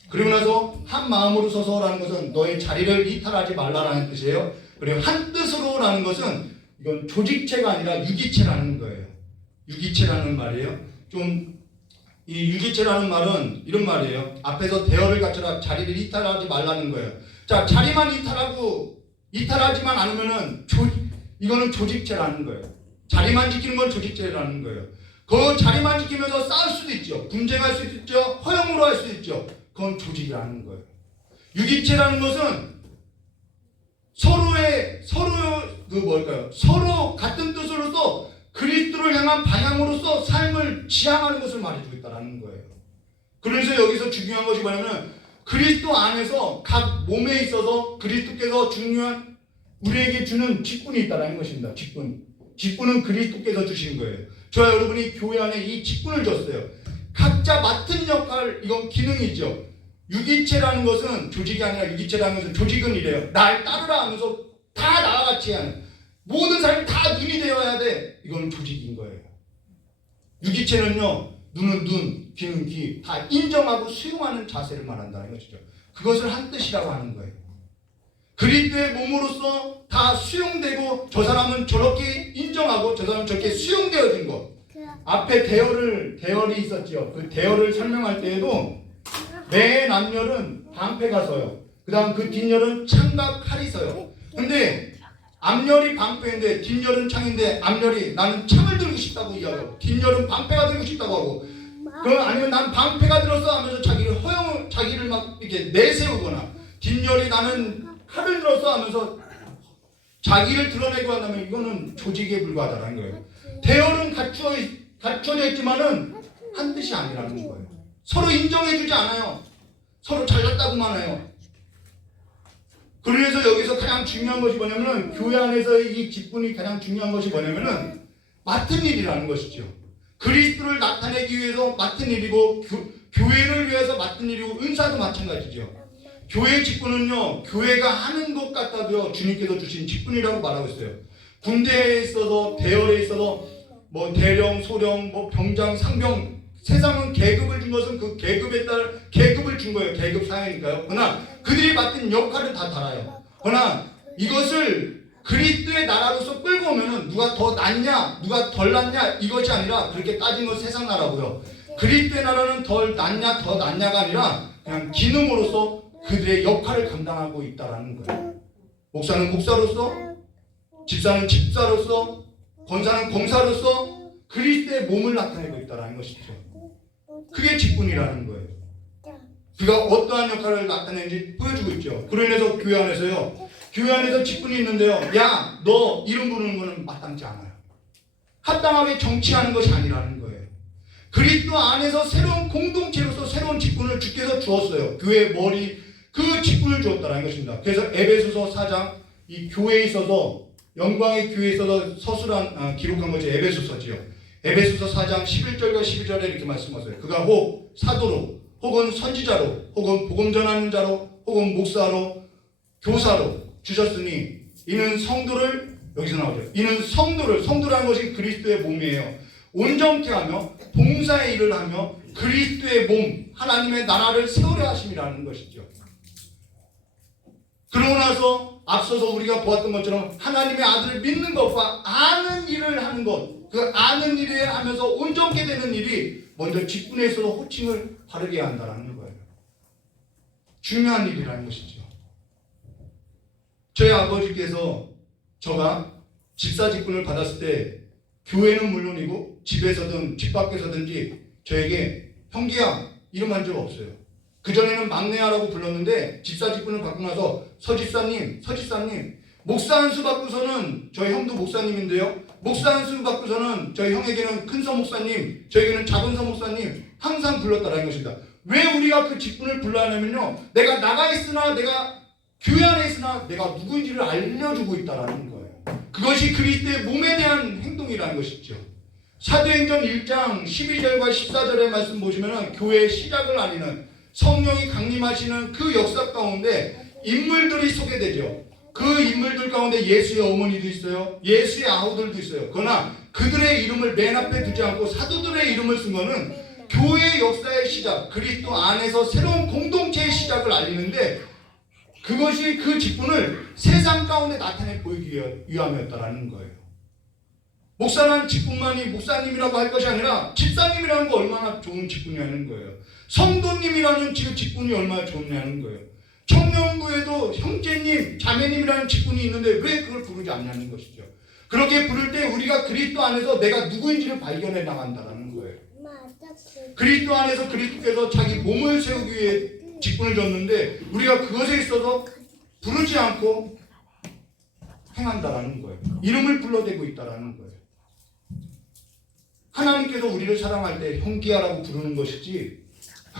그리고 나서 한 마음으로 서서라는 것은 너의 자리를 이탈하지 말라라는 뜻이에요. 그리고 한 뜻으로라는 것은 이건 조직체가 아니라 유기체라는 거예요. 유기체라는 말이에요. 좀 이 유기체라는 말은 이런 말이에요. 앞에서 대어를 갖춰라, 자리를 이탈하지 말라는 거예요. 자, 자리만 이탈하지만 않으면은 이거는 조직체라는 거예요. 자리만 지키는 건 조직체라는 거예요. 그 자리만 지키면서 싸울 수도 있죠. 분쟁할 수도 있죠. 허용으로 할 수도 있죠. 그건 조직이라는 거예요. 유기체라는 것은 서로 같은 뜻으로서 그리스도를 향한 방향으로서 삶을 지향하는 것을 말해주고 있다는 거예요. 그래서 여기서 중요한 것이 뭐냐면 그리스도 안에서 각 몸에 있어서 그리스도께서 중요한 우리에게 주는 직분이 있다는 것입니다. 직분은 그리스도께서 주신 거예요. 저와 여러분이 교회 안에 이 직분을 줬어요. 각자 맡은 역할, 이건 기능이죠. 유기체라는 것은 조직이 아니라 유기체라는 것은 조직은 이래요. 날 따르라 하면서 다 나와 같이 하는, 모든 사람이 다 눈이 되어야 돼. 이건 조직인 거예요. 유기체는요, 눈은 눈, 귀는 귀, 다 인정하고 수용하는 자세를 말한다는 것이죠. 그것을 한 뜻이라고 하는 거예요. 그리스도의 몸으로서 다 수용되고, 저 사람은 저렇게 인정하고 저 사람은 저렇게 수용되어진 것. 앞에 대열이 있었죠. 그 대열을 설명할 때에도 맨 앞열은 방패가 서요. 그 다음 그 뒷열은 창과 칼이 서요. 근데 앞열이 방패인데 뒷열은 창인데, 앞열이 나는 창을 들고 싶다고 이야기하고 뒷열은 방패가 들고 싶다고 하고, 그럼 아니면 난 방패가 들었어 하면서 자기를 막 이렇게 내세우거나, 뒷열이 나는 칼을 들었어 하면서 자기를 드러내고 한다면 이거는 조직에 불과하다는 거예요. 대열은 갖춰져 있지만은 한 뜻이 아니라는 거예요. 서로 인정해주지 않아요. 서로 잘났다고만 해요. 그래서 여기서 가장 중요한 것이 뭐냐면은, 교회 안에서의 이 직분이 가장 중요한 것이 뭐냐면은 맡은 일이라는 것이죠. 그리스도를 나타내기 위해서 맡은 일이고, 교회를 위해서 맡은 일이고, 은사도 마찬가지죠. 교회의 직분은요, 교회가 하는 것 같아도요, 주님께서 주신 직분이라고 말하고 있어요. 군대에 있어서, 대열에 있어서 뭐 대령, 소령, 뭐 병장, 상병, 세상은 계급을 준 것은 그 계급에 따라 계급을 준 거예요. 계급 사회니까요. 그러나 그들이 맡은 역할은 다 달라요. 그러나 이것을 그리스도의 나라로서 끌고 오면은 누가 더 낫냐, 누가 덜 낫냐, 이것이 아니라, 그렇게 따진 건 세상 나라고요. 그리스도의 나라는 덜 낫냐, 더 낫냐가 아니라 그냥 기능으로서 그들의 역할을 감당하고 있다라는 거예요. 목사는 목사로서, 집사는 집사로서, 권사는 검사로서 그리스도의 몸을 나타내고 있다는 것이죠. 그게 직분이라는 거예요. 그가 어떠한 역할을 나타내는지 보여주고 있죠. 그로 인해서 교회 안에서 직분이 있는데요, 야, 너 이름 부르는 거는 마땅치 않아요. 합당하게 정치하는 것이 아니라는 거예요. 그리스도 안에서 새로운 공동체로서 새로운 직분을 주께서 주었어요. 교회의 머리, 그 직분을 주었다는 것입니다. 그래서 에베소서 4장, 이 교회에 있어서, 영광의 교회에 있어서 서술한 기록한 것이 에베소서지요. 에베소서 4장 11절과 12절에 이렇게 말씀하세요. 그가 혹 사도로, 혹은 선지자로, 혹은 복음 전하는 자로, 혹은 목사로, 교사로 주셨으니, 이는 성도를, 여기서 나오죠. 이는 성도라는 것이 그리스도의 몸이에요. 온전케 하며 봉사의 일을 하며 그리스도의 몸, 하나님의 나라를 세우려 하심이라는 것이죠. 그러고 나서 앞서서 우리가 보았던 것처럼 하나님의 아들을 믿는 것과 아는 일을 하는 것, 그 아는 일을 하면서 온전케 되는 일이 먼저 직분에 있어서 호칭을 바르게 한다는 거예요. 중요한 일이라는 것이죠. 저희 아버지께서 저가 집사 직분을 받았을 때 교회는 물론이고 집에서든 집 밖에서든지 저에게 형기야 이름한 적 없어요. 그전에는 막내야라고 불렀는데 집사 직분을 받고 나서 서집사님, 목사 한 수 받고서는, 저희 형도 목사님인데요, 목사 한 수 받고서는 저희 형에게는 큰 서 목사님, 저에게는 작은 서 목사님 항상 불렀다라는 것입니다. 왜 우리가 그 직분을 불러야 하냐면요, 내가 나가 있으나, 내가 교회 안에 있으나 내가 누구인지를 알려주고 있다라는 거예요. 그것이 그리스도의 몸에 대한 행동이라는 것이죠. 사도행전 1장 12절과 14절의 말씀 보시면 교회의 시작을 알리는, 성령이 강림하시는 그 역사 가운데 인물들이 소개되죠. 그 인물들 가운데 예수의 어머니도 있어요. 예수의 아우들도 있어요. 그러나 그들의 이름을 맨 앞에 두지 않고 사도들의 이름을 쓴 거는 교회의 역사의 시작, 그리스도 안에서 새로운 공동체의 시작을 알리는데, 그것이 그 직분을 세상 가운데 나타내 보이기 위함이었다라는 거예요. 목사란 직분만이 목사님이라고 할 것이 아니라 집사님이라는 거 얼마나 좋은 직분이라는 거예요. 성도님이라는 직분이 얼마나 좋냐는 거예요. 청년부에도 형제님, 자매님이라는 직분이 있는데 왜 그걸 부르지 않냐는 것이죠. 그렇게 부를 때 우리가 그리스도 안에서 내가 누구인지를 발견해 나간다는 거예요. 그리스도 안에서 그리스도께서 자기 몸을 세우기 위해 직분을 줬는데 우리가 그것에 있어서 부르지 않고 행한다라는 거예요. 이름을 불러대고 있다라는 거예요. 하나님께서 우리를 사랑할 때 형제라고 부르는 것이지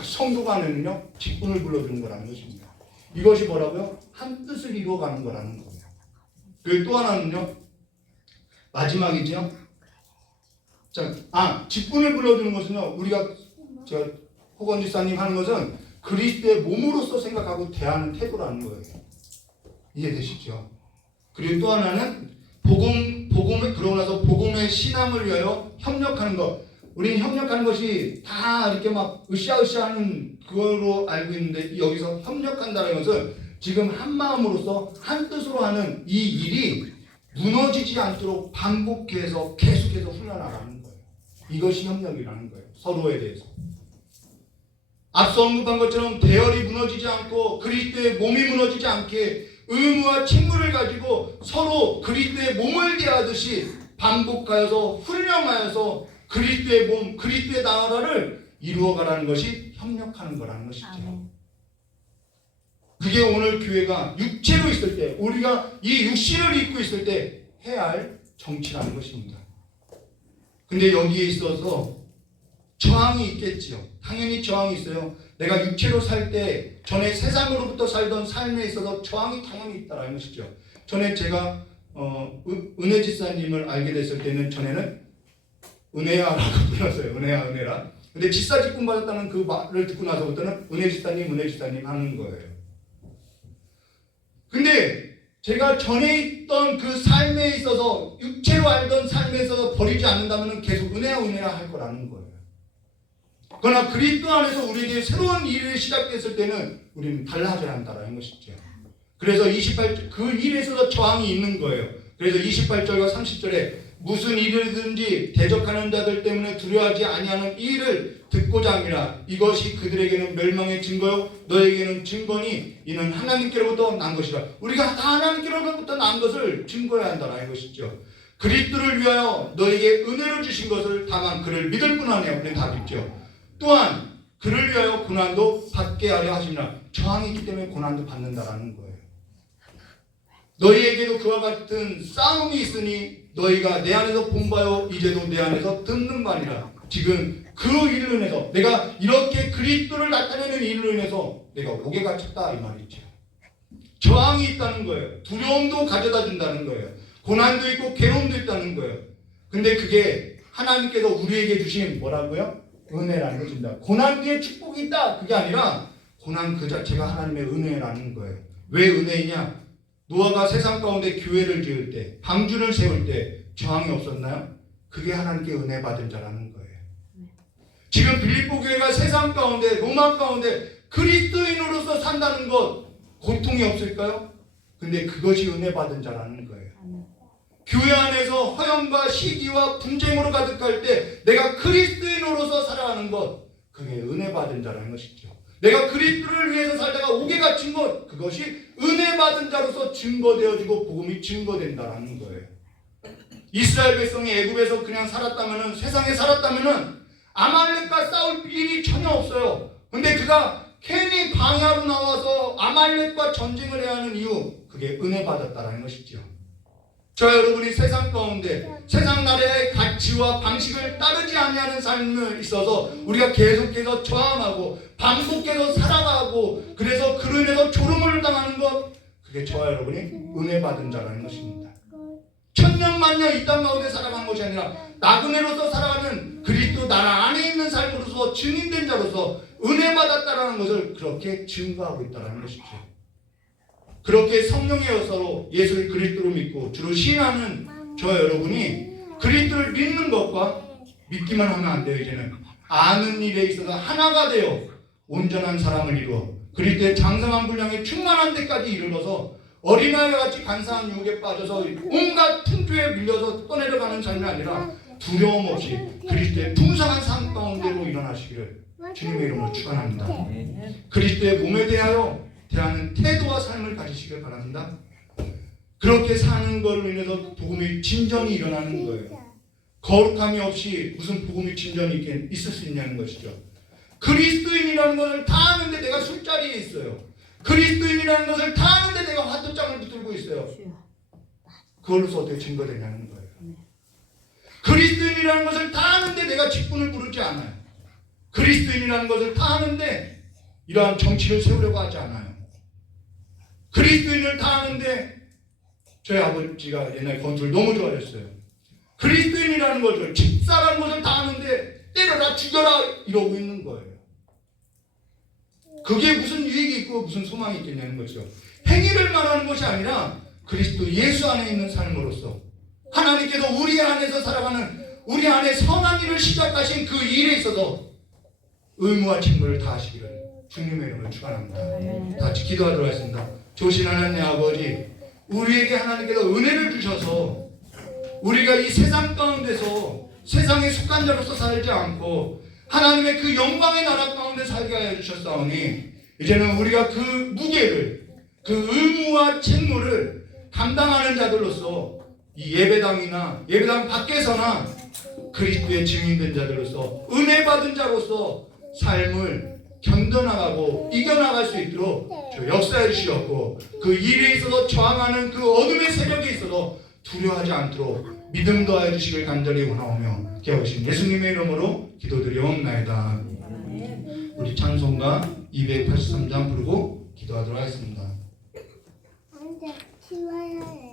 성도 간에는요 직분을 불러주는 거라는 것입니다. 이것이 뭐라고요? 한 뜻을 이루어가는 거라는 거예요. 그리고 또 하나는요 마지막이죠. 자, 직분을 불러주는 것은요 우리가 호건 지사님 하는 것은 그리스도의 몸으로서 생각하고 대하는 태도라는 거예요. 이해되시죠? 그리고 또 하나는 복음을 그러고 나서 복음의 신앙을 위하여 협력하는 것. 우리는 협력하는 것이 다 이렇게 막 으쌰으쌰하는 그거로 알고 있는데 여기서 협력한다는 것은 지금 한 마음으로서 한 뜻으로 하는 이 일이 무너지지 않도록 반복해서 계속해서 훈련하라는 거예요. 이것이 협력이라는 거예요. 서로에 대해서. 앞서 언급한 것처럼 대열이 무너지지 않고 그리스도의 몸이 무너지지 않게 의무와 책무를 가지고 서로 그리스도의 몸을 대하듯이 반복하여서 훈련하여서 그리스도의 몸, 그리스도의 나라를 이루어가라는 것이 협력하는 거라는 것이죠. 그게 오늘 교회가 육체로 있을 때 우리가 이 육신을 입고 있을 때 해야 할 정치라는 것입니다. 근데 여기에 있어서 저항이 있겠지요. 당연히 저항이 있어요. 내가 육체로 살 때 전에 세상으로부터 살던 삶에 있어서 저항이 당연히 있다라는 것이죠. 전에 제가 은혜 지사님을 알게 됐을 때는 전에는 은혜야라고 불렀어요. 은혜라. 근데 지사 직분 받았다는 그 말을 듣고 나서부터는 은혜 지사님 하는 거예요. 근데 제가 전에 있던 그 삶에 있어서 육체로 알던 삶에 있어서 버리지 않는다면 계속 은혜야 할 거라는 거예요. 그러나 그리스도 안에서 우리에게 새로운 일이 시작됐을 때는 우리는 달라져야 한다는 것이죠. 그래서 28절 그 일에 있어서 저항이 있는 거예요. 그래서 28절과 30절에 무슨 일이든지 대적하는 자들 때문에 두려워하지 아니하는 이 일을 듣고자 함이라. 이것이 그들에게는 멸망의 증거요 너에게는 증거니 이는 하나님께로부터 난 것이라. 우리가 다 하나님께로부터 난 것을 증거해야 한다는 것이죠. 그리스도를 위하여 너에게 은혜를 주신 것을 다만 그를 믿을 뿐 아니야. 우리는 다 믿죠. 또한 그를 위하여 고난도 받게 하려 하시니라. 저항이 있기 때문에 고난도 받는다라는 거예요. 너희에게도 그와 같은 싸움이 있으니 너희가 내 안에서 본 바요 이제도 내 안에서 듣는 바니라. 지금 그 일로 인해서 내가 이렇게 그리스도를 나타내는 일로 인해서 내가 옥에 갇혔다 이 말이죠. 저항이 있다는 거예요. 두려움도 가져다 준다는 거예요. 고난도 있고 괴로움도 있다는 거예요. 근데 그게 하나님께서 우리에게 주신 뭐라고요? 은혜라는 것입니다. 고난 뒤에 축복이 있다 그게 아니라 고난 그 자체가 하나님의 은혜라는 거예요. 왜 은혜이냐? 노아가 세상 가운데 교회를 지을 때 방주를 세울 때 저항이 없었나요? 그게 하나님께 은혜 받은 자라는 거예요. 지금 빌립보 교회가 세상 가운데 로마 가운데 그리스도인으로서 산다는 것 고통이 없을까요? 근데 그것이 은혜 받은 자라는 거예요. 교회 안에서 허영과 시기와 분쟁으로 가득할 때 내가 그리스도인으로서 살아가는 것 그게 은혜 받은 자라는 것이죠. 내가 그리스도를 위해서 살다가 옥에 갇힌 것 그것이 은혜 받은 자로서 증거되어지고 복음이 증거된다라는 거예요. 이스라엘 백성이 애굽에서 그냥 살았다면은 세상에 살았다면은 아말렉과 싸울 일이 전혀 없어요. 근데 그가 괜히 광야로 나와서 아말렉과 전쟁을 해야 하는 이유 그게 은혜 받았다라는 것이죠. 저 여러분이 세상 가운데 세상 나라의 가치와 방식을 따르지 아니하는 삶에 있어서 우리가 계속해서 저항하고 반복해서 살아가고 그래서 그로 인해서 조롱을 당하는 것 그게 저와 여러분이 은혜 받은 자라는 것입니다. 천년만년 이 땅 가운데 살아간 것이 아니라 나그네로서 살아가는 그리스도 나라 안에 있는 삶으로서 증인된 자로서 은혜 받았다라는 것을 그렇게 증거하고 있다는 것이죠. 그렇게 성령의 역사로 예수를 그리스도로 믿고 주로 신하는 저 여러분이 그리스도를 믿는 것과 믿기만 하면 안 돼요. 이제는 아는 일에 있어서 하나가 되어 온전한 사람을 이루어 그리스도의 장성한 분량에 충만한 데까지 이르러서 어린아이와 같이 간사한 유혹에 빠져서 온갖 풍조에 밀려서 떠내려가는 삶이 아니라 두려움 없이 그리스도의 풍성한 삶 가운데로 일어나시기를 주님의 이름으로 축원합니다. 그리스도의 몸에 대하여 대하는 태도와 삶을 가지시길 바랍니다. 그렇게 사는 걸로 인해서 복음의 진전이 일어나는 거예요. 거룩함이 없이 무슨 복음의 진전이 있을 수 있냐는 것이죠. 그리스도인이라는 것을 다 아는데 내가 술자리에 있어요. 그리스도인이라는 것을 다 아는데 내가 화투장을 붙들고 있어요. 그걸로서 어떻게 증거되냐는 거예요. 그리스도인이라는 것을 다 아는데 내가 직분을 부르지 않아요. 그리스도인이라는 것을 다 아는데 이러한 정치를 세우려고 하지 않아요. 그리스도인을 다 아는데 저희 아버지가 옛날에 건축을 너무 좋아했어요. 그리스도인이라는 것을, 집사라는 것을 다 아는데 때려라 죽여라 이러고 있는 거예요. 그게 무슨 유익이 있고 무슨 소망이 있겠냐는 거죠. 행위를 말하는 것이 아니라 그리스도 예수 안에 있는 삶으로서 하나님께서 우리 안에서 살아가는, 우리 안에 선한 일을 시작하신 그 일에 있어서 의무와 책무를 다하시기를 주님의 이름으로 축원합니다. 다 같이 기도하도록 하겠습니다. 좋으신 하나님 아버지, 우리에게 하나님께서 은혜를 주셔서 우리가 이 세상 가운데서 세상에 속한 자로서 살지 않고 하나님의 그 영광의 나라 가운데 살게 하여 주셨사오니 이제는 우리가 그 무게를, 그 의무와 책무를 감당하는 자들로서 이 예배당이나 예배당 밖에서나 그리스도의 증인된 자들로서 은혜 받은 자로서 삶을 견뎌나가고 이겨나갈 수 있도록 역사해 주시었고, 그 일에 있어서 저항하는 그 어둠의 세력에 있어서 두려워하지 않도록 믿음 더하여 주시길 간절히 원하오며 깨우신 예수님의 이름으로 기도드리옵나이다. 우리 찬송가 283장 부르고 기도하도록 하겠습니다. 안돼 치워야 해.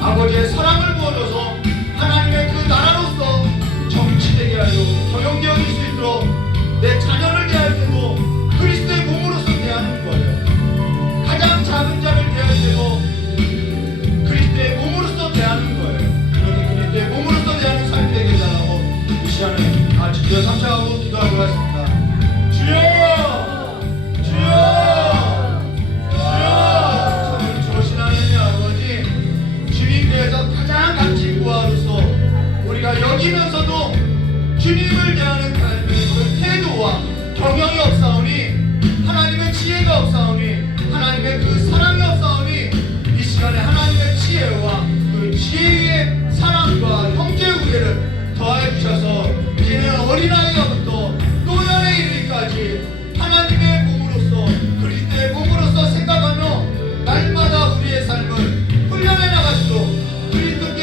아버지의 사랑을 부어줘서 하나님의 그 나라로서 정치되게 하여 적용되어질 수 있도록 내 자녀를 대할 때도 그리스도의 몸으로서 대하는 거예요. 가장 작은 자를 대할 때도 그리스도의 몸으로서 대하는 거예요. 그렇게 그리스도의 몸으로서 대하는 삶이 되게 해달라고 이 시간에 같이 기도 삼창하고 기도하고 하겠습니다. 주여! 주여! 주님께서 가장 가치 구하로서 우리가 여기면서도 주님을 대하는 삶의 그 태도와 경영이 없사오니, 하나님의 지혜가 없사오니, 하나님의 그 사랑이 없사오니, 이 시간에 하나님의 지혜와 그 지혜의 사랑과 형제 우애를 더하여 주셔서 이제는 어린아이가부터 노년에 이르기까지 하나님의 몸으로서 그리스도의 몸으로서 생각하며 날마다 우리의 삶을 훈련해 나갈수록 그리스도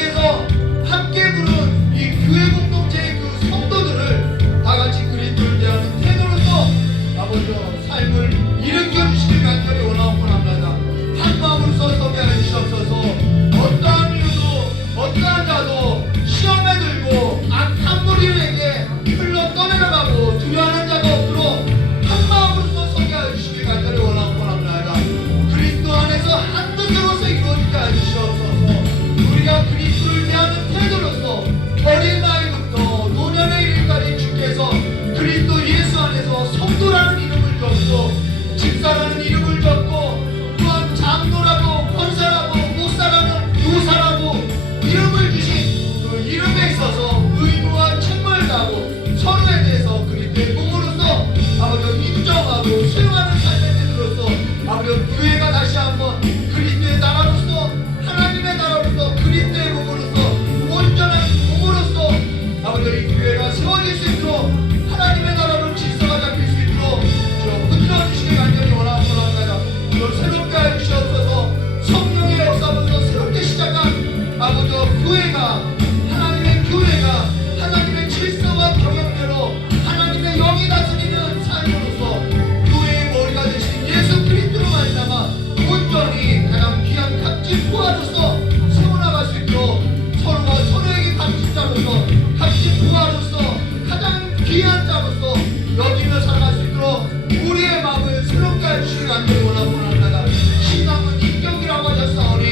원하고 합니다. 신앙은 인격이라고 하셨사오니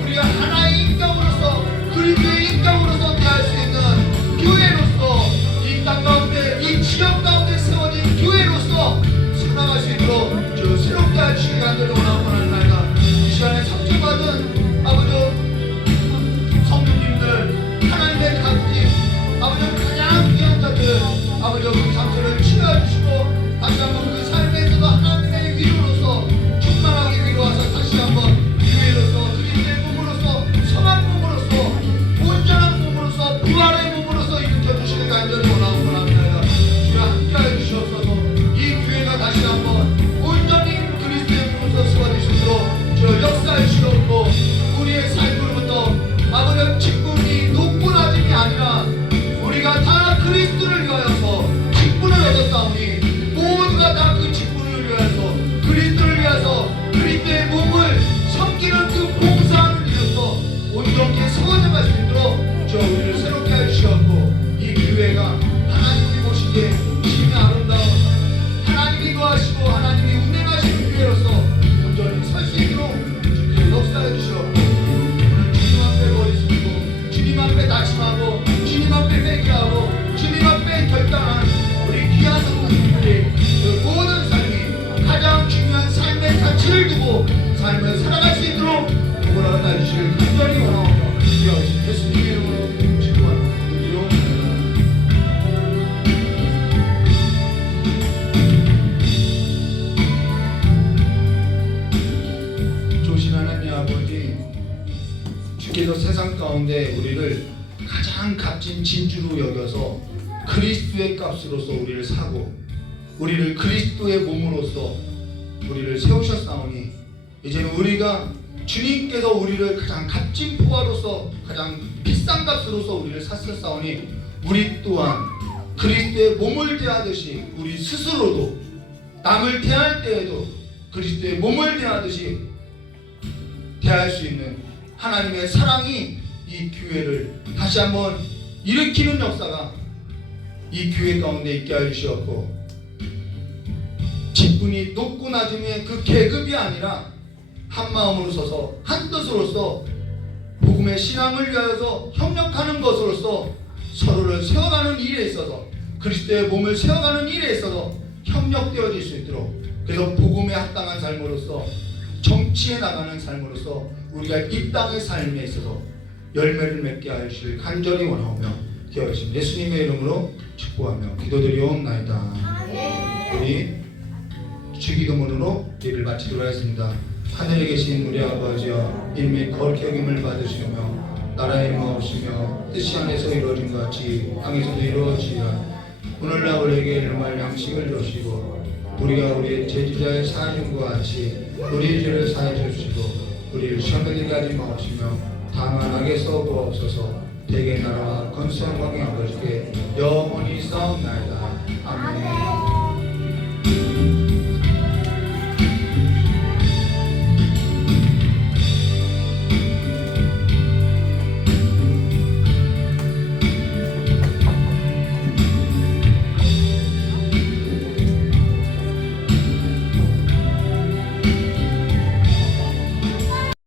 우리가 하나의 인격으로서 그리스도의 인격으로서 대할 수 있는 교회로서 이 땅 가운데 이 지역 가운데 세워진 교회로서 살아갈 수 있도록 저 새롭게 하시기 간절히 원하고 합니다. 이 시간에 상처받은 아버지 성도님들 하나님의 가진 아버지 가장 귀한 자들 아버지 그 상처를 치료해주시고 다시 한번 그 삶에서도 하나님의 위로로서 충만하게 위로하사 다시 한번 교회로서 그리스도의 몸으로서 선한 몸으로서 온전한 몸으로서 부활의 몸으로서 일으켜주시는 간절히 원하고 합니다. 주여 함께하여 주시옵소서. 이 교회가 다시 한번 온전히 그리스도의 몸으로서 세워질 수 있도록 저 역사해 주시옵고 우리의 삶으로부터 아버지 직분이 높고 낮음이 아니라 우리가 다 그리스도를 위하여서 직분을 얻었사오니 모두가 다 그 직분을 위하여서 그리스도를 위해서 그리스도의 몸을 섬기는 그 봉사하는 일로서 온전히 세워져 갈 수 있도록 저 우리를 새롭게 해주시옵고 이 교회가 하나님이 보시기에 심히 아름다운 하나님이 거하시고 하나님이 운행하시는 교회로서 온전히 설 수 있도록 주께 역사해 주시옵고 오늘 주님 앞에 버리시고 주님 앞에 다짐하고 주님 앞에 회개하고 주님 앞에 결단한 우리 귀한 성도님들이 그 모든 삶이 가장 중요한 삶의 가치를 두고 삶을 살아갈 수 있도록 도구라고 해주시길 간절히 원하오며 기도하시는 예수님의 이름으로 기도합니다. 조신 하나님 아버지 주께서 세상 가운데 우리를 가장 값진 진주로 여겨서 그리스도의 값으로서 우리를 사고 우리를 그리스도의 몸으로서 우리를 세우셨사오니 이제는 우리가 주님께서 우리를 가장 값진 포화로서 가장 비싼 값으로서 우리를 샀었사오니 우리 또한 그리스도의 몸을 대하듯이 우리 스스로도 남을 대할 때에도 그리스도의 몸을 대하듯이 대할 수 있는 하나님의 사랑이 이 교회를 다시 한번 일으키는 역사가 이 교회 가운데 있게 하여 주시옵고 직분이 높고 낮음의 그 계급이 아니라 한 마음으로 서서 한 뜻으로서 복음의 신앙을 위하여서 협력하는 것으로서 서로를 세워가는 일에 있어서 그리스도의 몸을 세워가는 일에 있어서 협력되어질 수 있도록 그래서 복음에 합당한 삶으로서 정치에 나가는 삶으로서 우리가 이 땅의 삶에 있어서 열매를 맺게 하시길 간절히 원하오며 기도하신 예수님의 이름으로 축복하며 기도드리옵나이다. 우리 주기도문으로 예를 마치도록 하겠습니다. 하늘에 계신 우리 아버지여 이름이 거룩히 여김을 받으시며 나라의 임하옵시며 뜻이 안에서 이루어진 것 같이 땅에서도 이루어지리라. 오늘날 우리에게 일용할 양식을 주시고 우리가 우리의 죄지자의 사하준 것 같이 우리의 죄를 사해 주시고 우리를 시험에 들게 하지 마옵시며 다만 악에서 구하옵소서. 대개 나라와 건수한 광야